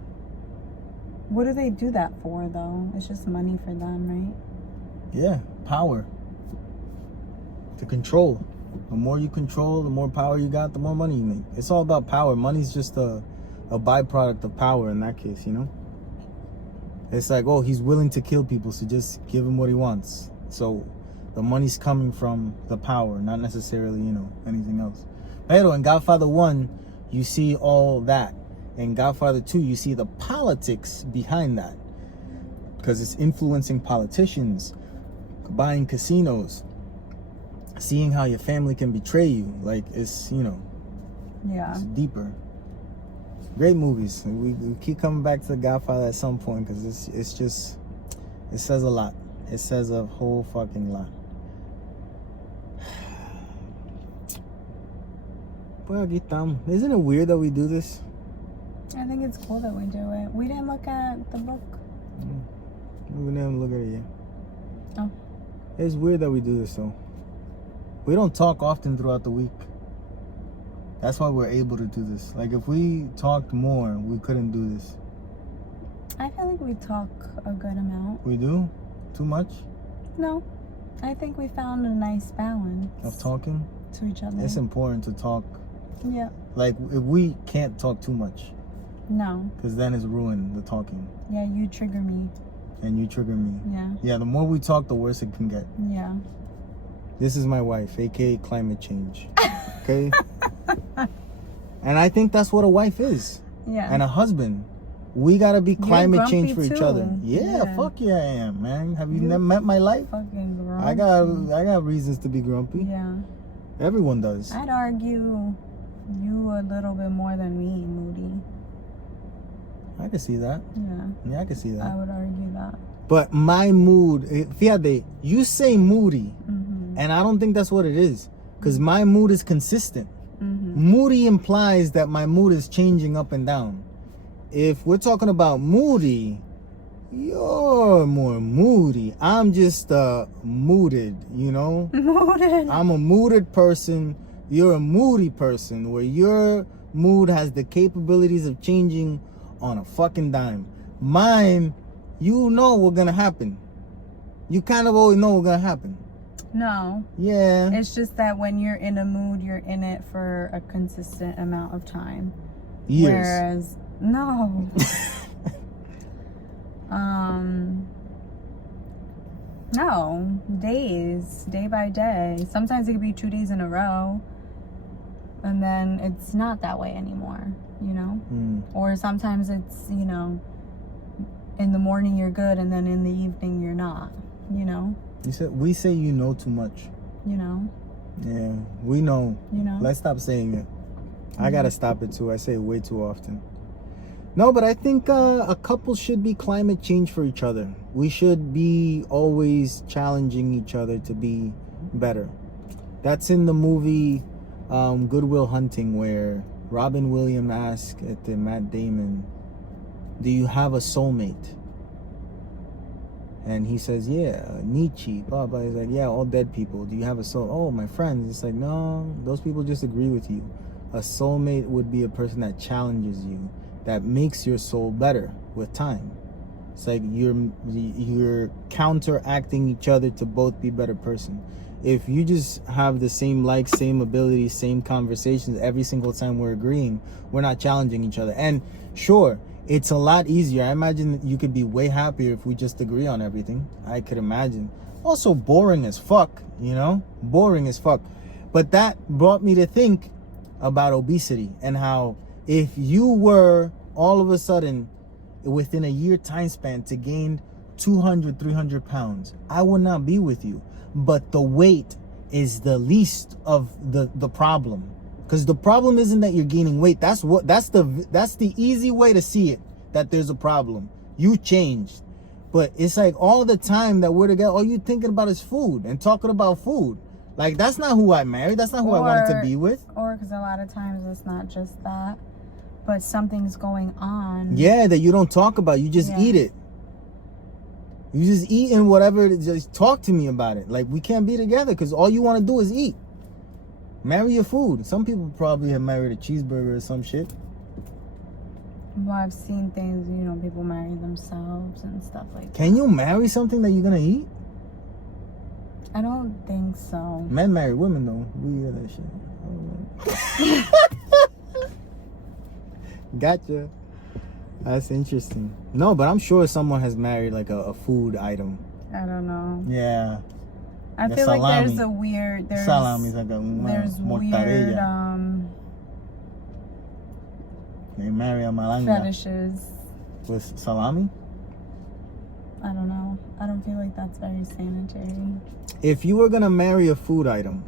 What do they do that for, though? It's just money for them, right? Yeah, power. To control. The more you control, the more power you got, the more money you make. It's all about power. Money's just a byproduct of power in that case, you know? It's like, oh, he's willing to kill people, so just give him what he wants. So the money's coming from the power, not necessarily, anything else. Pero in Godfather 1, you see all that. In Godfather 2, you see the politics behind that. Because it's influencing politicians, buying casinos, seeing how your family can betray you. Like, it's, Yeah. it's deeper. Great movies. We keep coming back to The Godfather at some point because it's just, it says a lot. It says a whole fucking lot. Well, aquí estamos. Isn't it weird that we do this? I think it's cool that we do it. We didn't look at the book. We didn't look at it yet. Oh. It's weird that we do this though. We don't talk often throughout the week. That's why we're able to do this. Like if we talked more, we couldn't do this. I feel like we talk a good amount. We do? Too much? No. I think we found a nice balance. Of talking? To each other. It's important to talk. Yeah. Like if we can't talk too much. No. Because then it's ruined, the talking. Yeah, you trigger me. And you trigger me. Yeah. Yeah, the more we talk, the worse it can get. Yeah. This is my wife, aka climate change. Okay? And I think that's what a wife is. Yeah. And a husband. We gotta be climate grumpy change for each too. other. Yeah, fuck yeah, I am, man. Have you never met my life? Fucking grumpy. I got reasons to be grumpy. Yeah. Everyone does. I'd argue you a little bit more than me, Moody. I can see that. Yeah. Yeah, I can see that. I would argue that. But my mood, fíjate, you say moody, Mm-hmm. and I don't think that's what it is. Because my mood is consistent. Mm-hmm. Moody implies that my mood is changing up and down. If we're talking about moody, you're more moody. I'm just mooded, Mooded. I'm a mooded person. You're a moody person where your mood has the capabilities of changing on a fucking dime. Mine, what's gonna happen. You kind of always know what's gonna happen. No. Yeah. It's just that when you're in a mood, you're in it for a consistent amount of time. Years. Whereas, no. No. Days. Day by day. Sometimes it could be 2 days in a row. And then it's not that way anymore, Or sometimes it's, in the morning you're good and then in the evening you're not, We say you know too much. Yeah, we know. Let's stop saying it. I gotta stop it too. I say it way too often. No, but I think a couple should be climate change for each other. We should be always challenging each other to be better. That's in the movie Good Will Hunting, where Robin Williams asked Matt Damon, do you have a soulmate? And he says, yeah, Nietzsche, blah, blah. He's like, yeah, all dead people. Do you have a soul? Oh, my friends. It's like, no, those people just agree with you. A soulmate would be a person that challenges you, that makes your soul better with time. It's like you're counteracting each other to both be a better person. If you just have the same likes, same abilities, same conversations every single time we're agreeing, we're not challenging each other. And sure, it's a lot easier. I imagine you could be way happier if we just agree on everything. I could imagine. Also boring as fuck, Boring as fuck. But that brought me to think about obesity and how if you were all of a sudden within a year time span to gain 200, 300 pounds, I would not be with you. But the weight is the least of the problem. Because the problem isn't that you're gaining weight. That's the easy way to see it, that there's a problem. You changed. But it's like all the time that we're together, all you thinking about is food and talking about food. Like, that's not who I married. That's not who I wanted to be with. Or because a lot of times it's not just that, but something's going on. Yeah, that you don't talk about. You just eat it. You just eat and whatever. Just talk to me about it. Like, we can't be together because all you want to do is eat. Marry your food. Some people probably have married a cheeseburger or some shit. Well, I've seen things, people marry themselves and stuff like that. Can you marry something that you're going to eat? I don't think so. Men marry women, though. We hear that shit. Gotcha. That's interesting. No, but I'm sure someone has married like a food item. I don't know. Yeah. I feel like there's a weird... Salami is like a mortadella. Weird They marry a malanga fetishes. with salami. I don't know. I don't feel like that's very sanitary. If you were gonna marry a food item,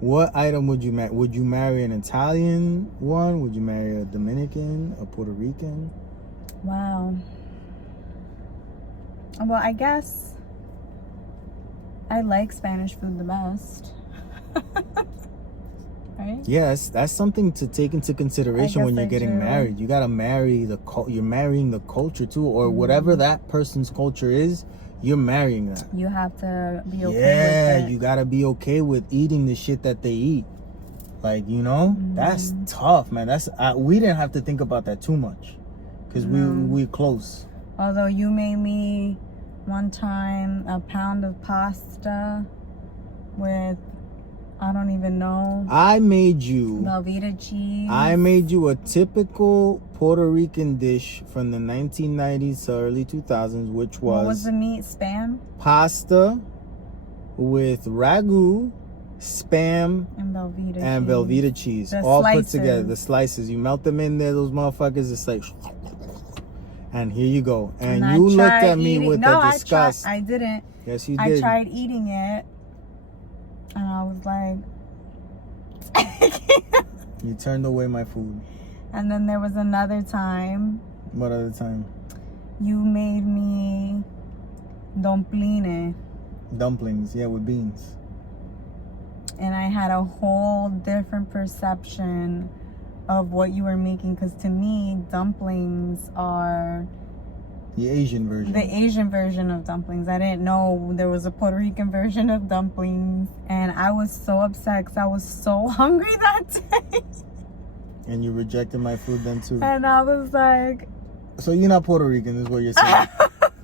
what item would you marry? Would you marry an Italian one? Would you marry a Dominican, a Puerto Rican? Wow. Well, I guess I like Spanish food the best. Right? Yes, that's something to take into consideration when you're getting married. You gotta marry you're marrying the culture too, or whatever that person's culture is. You're marrying that. You have to be okay with it. You gotta be okay with eating the shit that they eat. Like, you know, that's tough, man. We didn't have to think about that too much, because we're close. Although you made me one time a pound of pasta with, I don't even know. I made you Velveeta cheese. I made you a typical Puerto Rican dish from the 1990s to early 2000s, which was... What was the meat? Spam? Pasta with ragu, spam, and Velveeta cheese. The all slices. Put together. The slices. You melt them in there, those motherfuckers. It's like... And here you go. And you looked at me with a disgust. I didn't. Yes, you did. I tried eating it. And I was like... You turned away my food. And then there was another time. What other time? You made me dumplings. Dumplings, yeah, with beans. And I had a whole different perception of what you were making, because to me, dumplings are the Asian version. The Asian version of dumplings. I didn't know there was a Puerto Rican version of dumplings, and I was so upset because I was so hungry that day. And you rejected my food then too. And I was like... So you're not Puerto Rican, is what you're saying.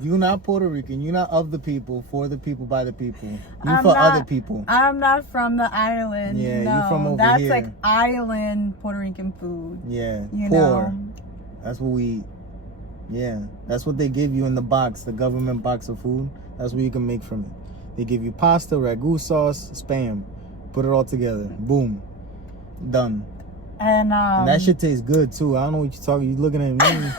You're not Puerto Rican. You're not of the people, for the people, by the people. You're for other people. I'm not from the island. Yeah, no. you're from over That's here. Like island Puerto Rican food. Yeah, you poor. know? That's what we eat. Yeah, that's what they give you in the box, the government box of food. That's what you can make from it. They give you pasta, ragu sauce, spam. Put it all together. Boom. Done. And that shit tastes good too. I don't know what you're talking. You looking at me.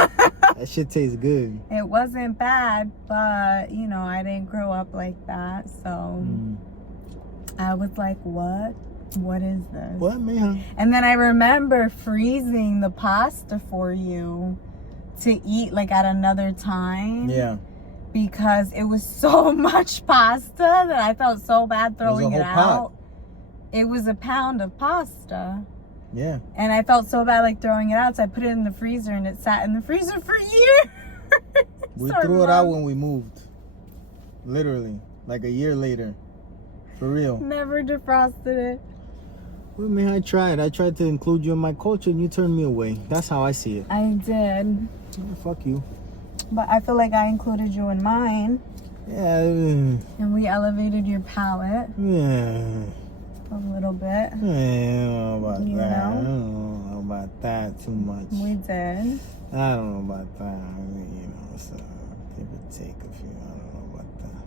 That shit tastes good. It wasn't bad, but you know, I didn't grow up like that, so I was like, what? What is this? What, man? And then I remember freezing the pasta for you to eat like at another time. Yeah. Because it was so much pasta that I felt so bad throwing it out. It was a pound of pasta. Yeah. And I felt so bad like throwing it out, so I put it in the freezer, and it sat in the freezer for years. We threw it out when we moved. Literally. Like a year later. For real. Never defrosted it. Well, man, I tried to include you in my culture, and you turned me away. That's how I see it. I did. Yeah, fuck you. But I feel like I included you in mine. Yeah. And we elevated your palate. Yeah. A little bit. I don't know about You that. know? I don't know about that too much. We did. I don't know about that. You know, so give or take a few. I don't know about that.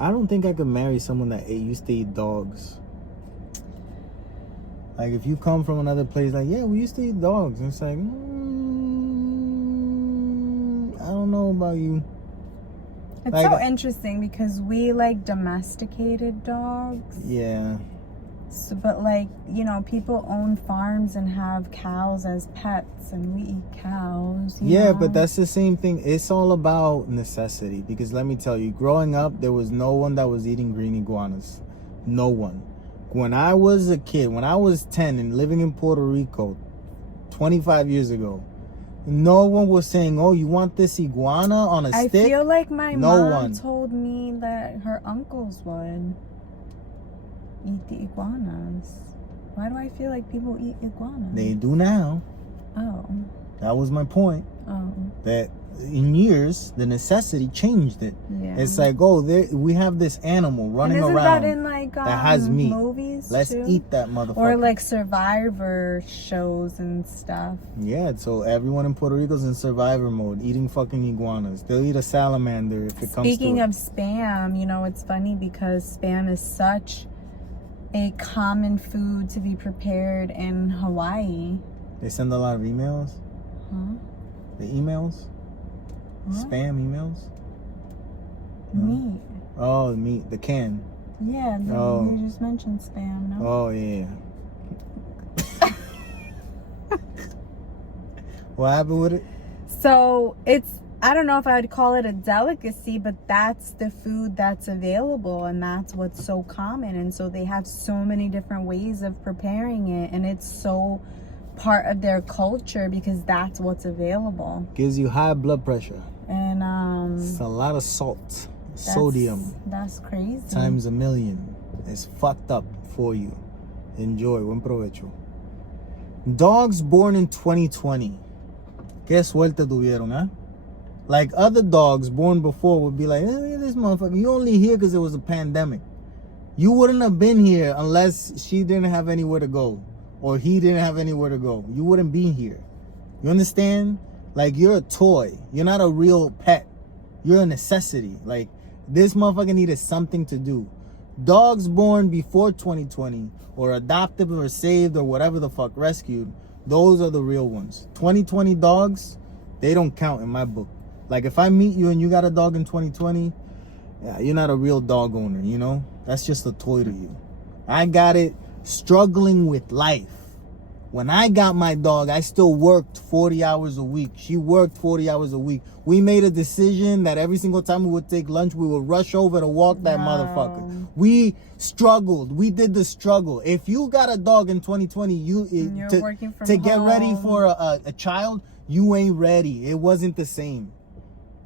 I don't think I could marry someone that used to eat dogs. Like, if you come from another place, like, yeah, we used to eat dogs. And it's like, I don't know about you. It's like, so interesting because we like domesticated dogs. Yeah. So, but like, you know, people own farms and have cows as pets, and we eat cows. You know? But that's the same thing. It's all about necessity. Because let me tell you, growing up, there was no one that was eating green iguanas. No one. When I was a kid, when I was 10 and living in Puerto Rico 25 years ago, no one was saying, oh, you want this iguana on a stick? I feel like my mom told me that her uncles would eat the iguanas. Why do I feel like people eat iguanas? They do now. Oh. That was my point. Oh. That in years, the necessity changed it. Yeah. It's like, oh, we have this animal running around that in like that has meat. Movies That's Let's true. eat that motherfucker. Or like Survivor shows and stuff. Yeah, so everyone in Puerto Rico's in survivor mode, eating fucking iguanas. They'll eat a salamander if it comes to Speaking it. of spam, you know, it's funny because spam is such a common food to be prepared in Hawaii. They send a lot of emails. Huh? The emails? Huh? Spam emails? Meat. Oh, the meat. The can. Yeah, you just mentioned spam, no? Oh, yeah. What happened with it? So I don't know if I would call it a delicacy, but that's the food that's available and that's what's so common. And so they have so many different ways of preparing it, and it's so part of their culture because that's what's available. Gives you high blood pressure. And it's a lot of salt, sodium. That's crazy. Times a million. It's fucked up for you. Enjoy. Buen provecho. Dogs born in 2020. Qué suerte tuvieron, huh? Like other dogs born before would be like, this motherfucker, you only here because it was a pandemic. You wouldn't have been here unless she didn't have anywhere to go or he didn't have anywhere to go. You wouldn't be here. You understand? Like, you're a toy. You're not a real pet. You're a necessity. Like, this motherfucker needed something to do. Dogs born before 2020 or adopted or saved or whatever the fuck, rescued, those are the real ones. 2020 dogs, they don't count in my book. Like, if I meet you and you got a dog in 2020, yeah, you're not a real dog owner, you know? That's just a toy to you. I got it struggling with life. When I got my dog, I still worked 40 hours a week. She worked 40 hours a week. We made a decision that every single time we would take lunch, we would rush over to walk that motherfucker. We struggled. We did the struggle. If you got a dog in 2020, to get ready for a child, you ain't ready. It wasn't the same.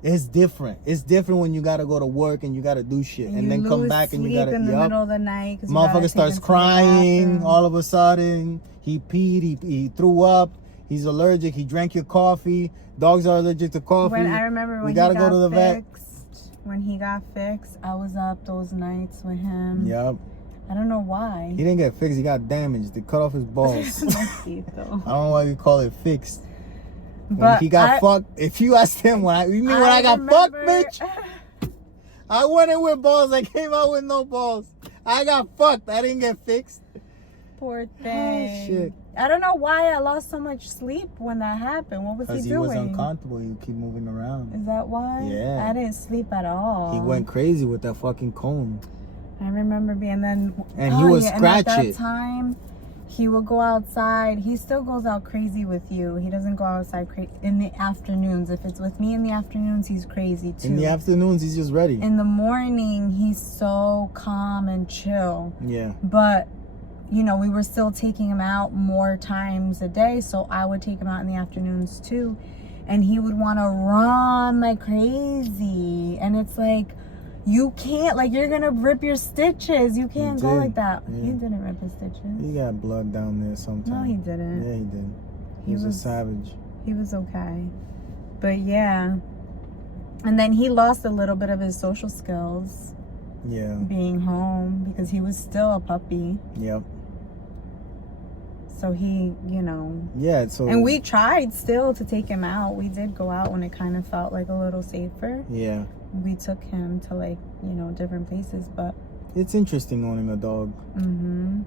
It's different. It's different when you gotta go to work and you gotta do shit and then come back and you gotta in the middle of the night. Motherfucker starts crying all of a sudden. He peed. He threw up. He's allergic. He drank your coffee. Dogs are allergic to coffee. I remember when we gotta go to the vet. When he got fixed, I was up those nights with him. Yep. I don't know why. He didn't get fixed. He got damaged. They cut off his balls. I don't know why you call it fixed. But he got fucked. If you asked him when I got fucked, bitch, I went in with balls. I came out with no balls. I got fucked. I didn't get fixed. Poor thing. Oh, shit. I don't know why I lost so much sleep when that happened. What was he doing? Because he was uncomfortable. You keep moving around. Is that why? Yeah. I didn't sleep at all. He went crazy with that fucking cone. I remember being then. And he would scratch and at it. that time, he would go outside. He still goes out crazy with you. He doesn't go outside in the afternoons. If it's with me in the afternoons, he's crazy too. In the afternoons, he's just ready. In the morning, he's so calm and chill. Yeah. But, you know, we were still taking him out more times a day. So I would take him out in the afternoons too. And he would want to run like crazy. And it's like, you can't, like, you're gonna rip your stitches. You can't go like that. Yeah. He didn't rip his stitches. He got blood down there sometimes. No, he didn't. Yeah, he did. He was a savage. He was okay. But yeah. And then he lost a little bit of his social skills. Yeah. Being home because he was still a puppy. Yep. So he, you know. Yeah, so. And we tried still to take him out. We did go out when it kind of felt like a little safer. Yeah. We took him to, like, you know, different places, but it's interesting owning a dog. Mm-hmm.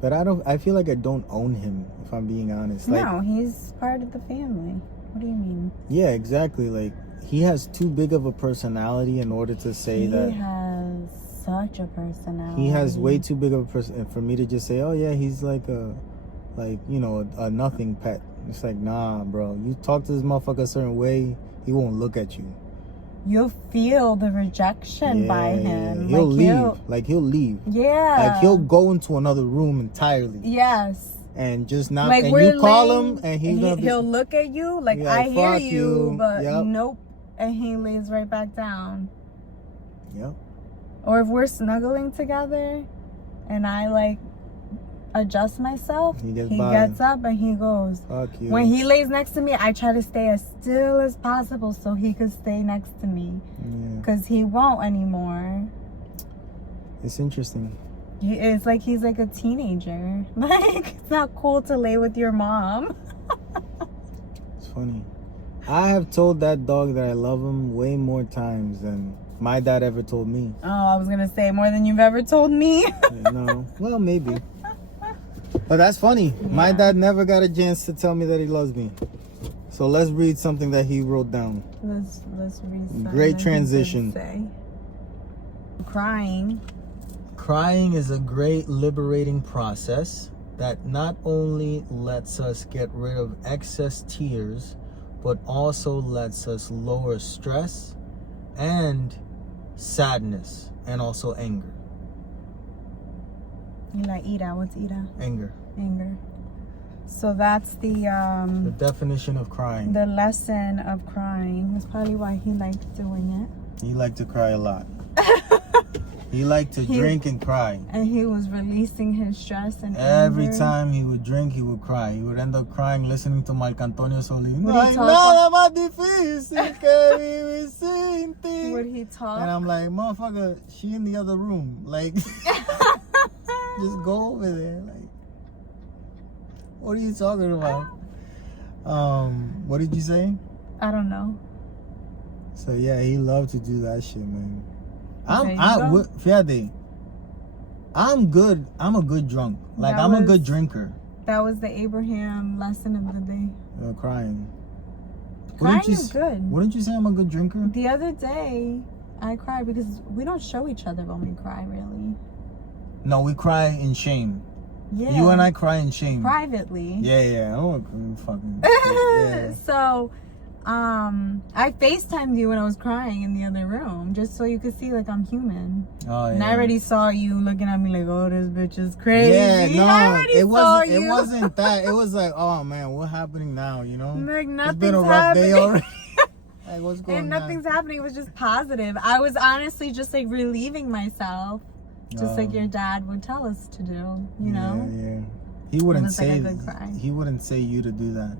But I feel like I don't own him, if I'm being honest. No, like, he's part of the family. What do you mean? Yeah, exactly. Like, he has too big of a personality in order to say that. He has such a personality. He has way too big of a person for me to just say, oh yeah, he's like a nothing pet. It's like, nah, bro. You talk to this motherfucker a certain way, he won't look at you. You'll feel the rejection by him. He'll leave. He'll leave. Yeah. Like, he'll go into another room entirely. Yes. And just not. Like, and you call him, and he'll look at you like, I hear you, but nope. And he lays right back down. Yep. Or if we're snuggling together, and I like adjust myself, he gets up and he goes. Fuck you. When he lays next to me, I try to stay as still as possible so he could stay next to me. Because he won't anymore. It's interesting. It's like he's like a teenager. Like, it's not cool to lay with your mom. It's funny. I have told that dog that I love him way more times than my dad ever told me. Oh, I was gonna say more than you've ever told me. No, well, maybe. But that's funny. Yeah. My dad never got a chance to tell me that he loves me. So let's read something that he wrote down. Let's read something. Great transition. Crying. Crying is a great liberating process that not only lets us get rid of excess tears, but also lets us lower stress and sadness and anger. You like ira? What's ira? Anger. Anger. So that's The definition of crying. the lesson of crying. That's probably why he liked doing it. He liked to cry a lot. He liked to drink and cry. And he was releasing his stress and Every anger. time he would drink, he would cry. He would end up crying listening to Marc Antonio Solís. Would No he hay talk nada más difícil que vivir sin ti. Would he talk? And I'm like, motherfucker, she in the other room. Like, just go over there. Like, what are you talking about? What did you say? I don't know. So yeah, he loved to do that shit, man. There you go. Fíjate, I'm good. I'm a good drunk. Like, That I'm a was- good drinker. That was the Abraham lesson of the day. Crying. Crying is good. Wouldn't you say I'm a good drinker? The other day, I cried because we don't show each other when we cry, really. No, we cry in shame. Yeah. You and I cry in shame. Privately. Yeah. I don't fucking. Yeah. So, I FaceTimed you when I was crying in the other room, just so you could see, like, I'm human. Oh yeah. And I already saw you looking at me like, oh, this bitch is crazy. Yeah, no, I already it saw wasn't. you. It wasn't that. It was like, oh man, what's happening now? You know, Like, it's been a nothing's rough day happening. already. Like, what's going And on? nothing's happening. It was just positive. I was honestly just like relieving myself, just like your dad would tell us to do. You know. Yeah. He wouldn't was like say. a good cry. He wouldn't say you to do that.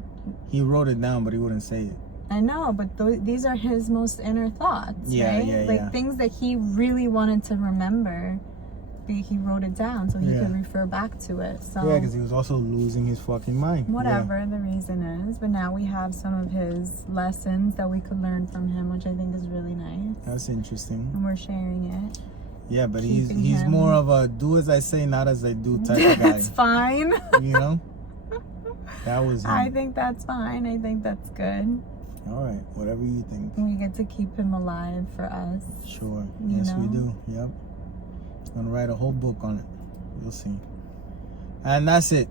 He wrote it down, but he wouldn't say it. I know, but these are his most inner thoughts, Yeah, right? yeah, Like yeah. things that he really wanted to remember. He wrote it down so he Yeah. could refer back to it. So Yeah, because he was also losing his fucking mind. whatever the reason is, but now we have some of his lessons that we could learn from him, which I think is really nice. That's interesting. And we're sharing it. Yeah, but Keeping he's him- more of a do as I say, not as I do type of guy. That's fine. You know? That was him. I think that's fine. I think that's good. All right, whatever you think. We get to keep him alive for us. Sure. You Yes, we know? do. Yep. I'm gonna write a whole book on it. You'll see. And that's it.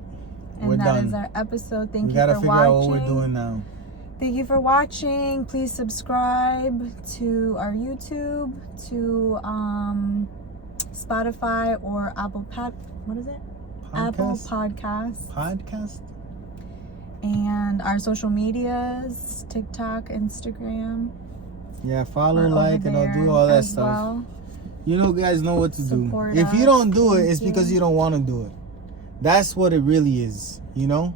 And We're that done. is our episode. Thank We you gotta for figure watching. out what we're doing now. Thank you for watching. Please subscribe to our YouTube, to Spotify or Apple what is it? Apple Podcasts. Podcast? And our social medias, TikTok, Instagram. Yeah, follow, We're over like, and I'll there do all that as stuff. well. You know, guys know what to do. Support If you us. don't do it, Thank it's because you. you don't want to do it. That's what it really is, you know?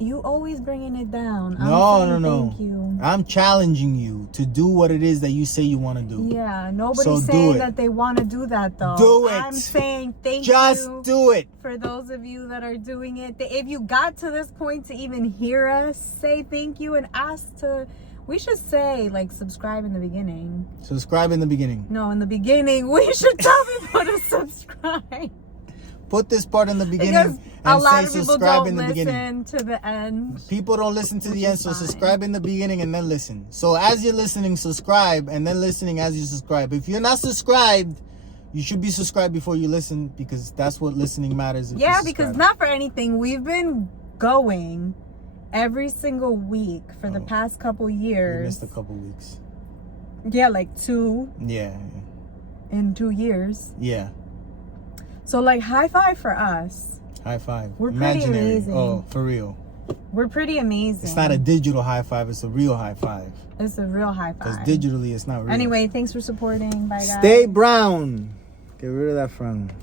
You always bringing it down. No. Thank you. I'm challenging you to do what it is that you say you want to do. Yeah, nobody's So do saying it. that they want to do that though. Do it. I'm saying thank Just you do it. for those of you that are doing it. If you got to this point to even hear us say thank you and ask to, we should say like subscribe in the beginning. Subscribe in the beginning. No, in the beginning we should tell people to subscribe. Put this part in the beginning Because a and lot say of people subscribe don't in the beginning. listen to the end. People don't listen to Which the end, is so fine. subscribe in the beginning and then listen. So as you're listening, subscribe, and then listening as you subscribe. If you're not subscribed, you should be subscribed before you listen, because that's what listening matters. If Yeah, you're because subscribed. not for anything. We've been going every single week for the Oh. past couple We years. missed a couple weeks. Yeah, like 2 Yeah. in 2 years. Yeah. So like high five for us. High five. We're pretty Imaginary. amazing. Oh, for real. We're pretty amazing. It's not a digital high five, it's a real high five. It's a real high Because five. digitally, it's not real. Anyway, thanks for supporting. Bye guys. Stay brown. Get rid of that frown.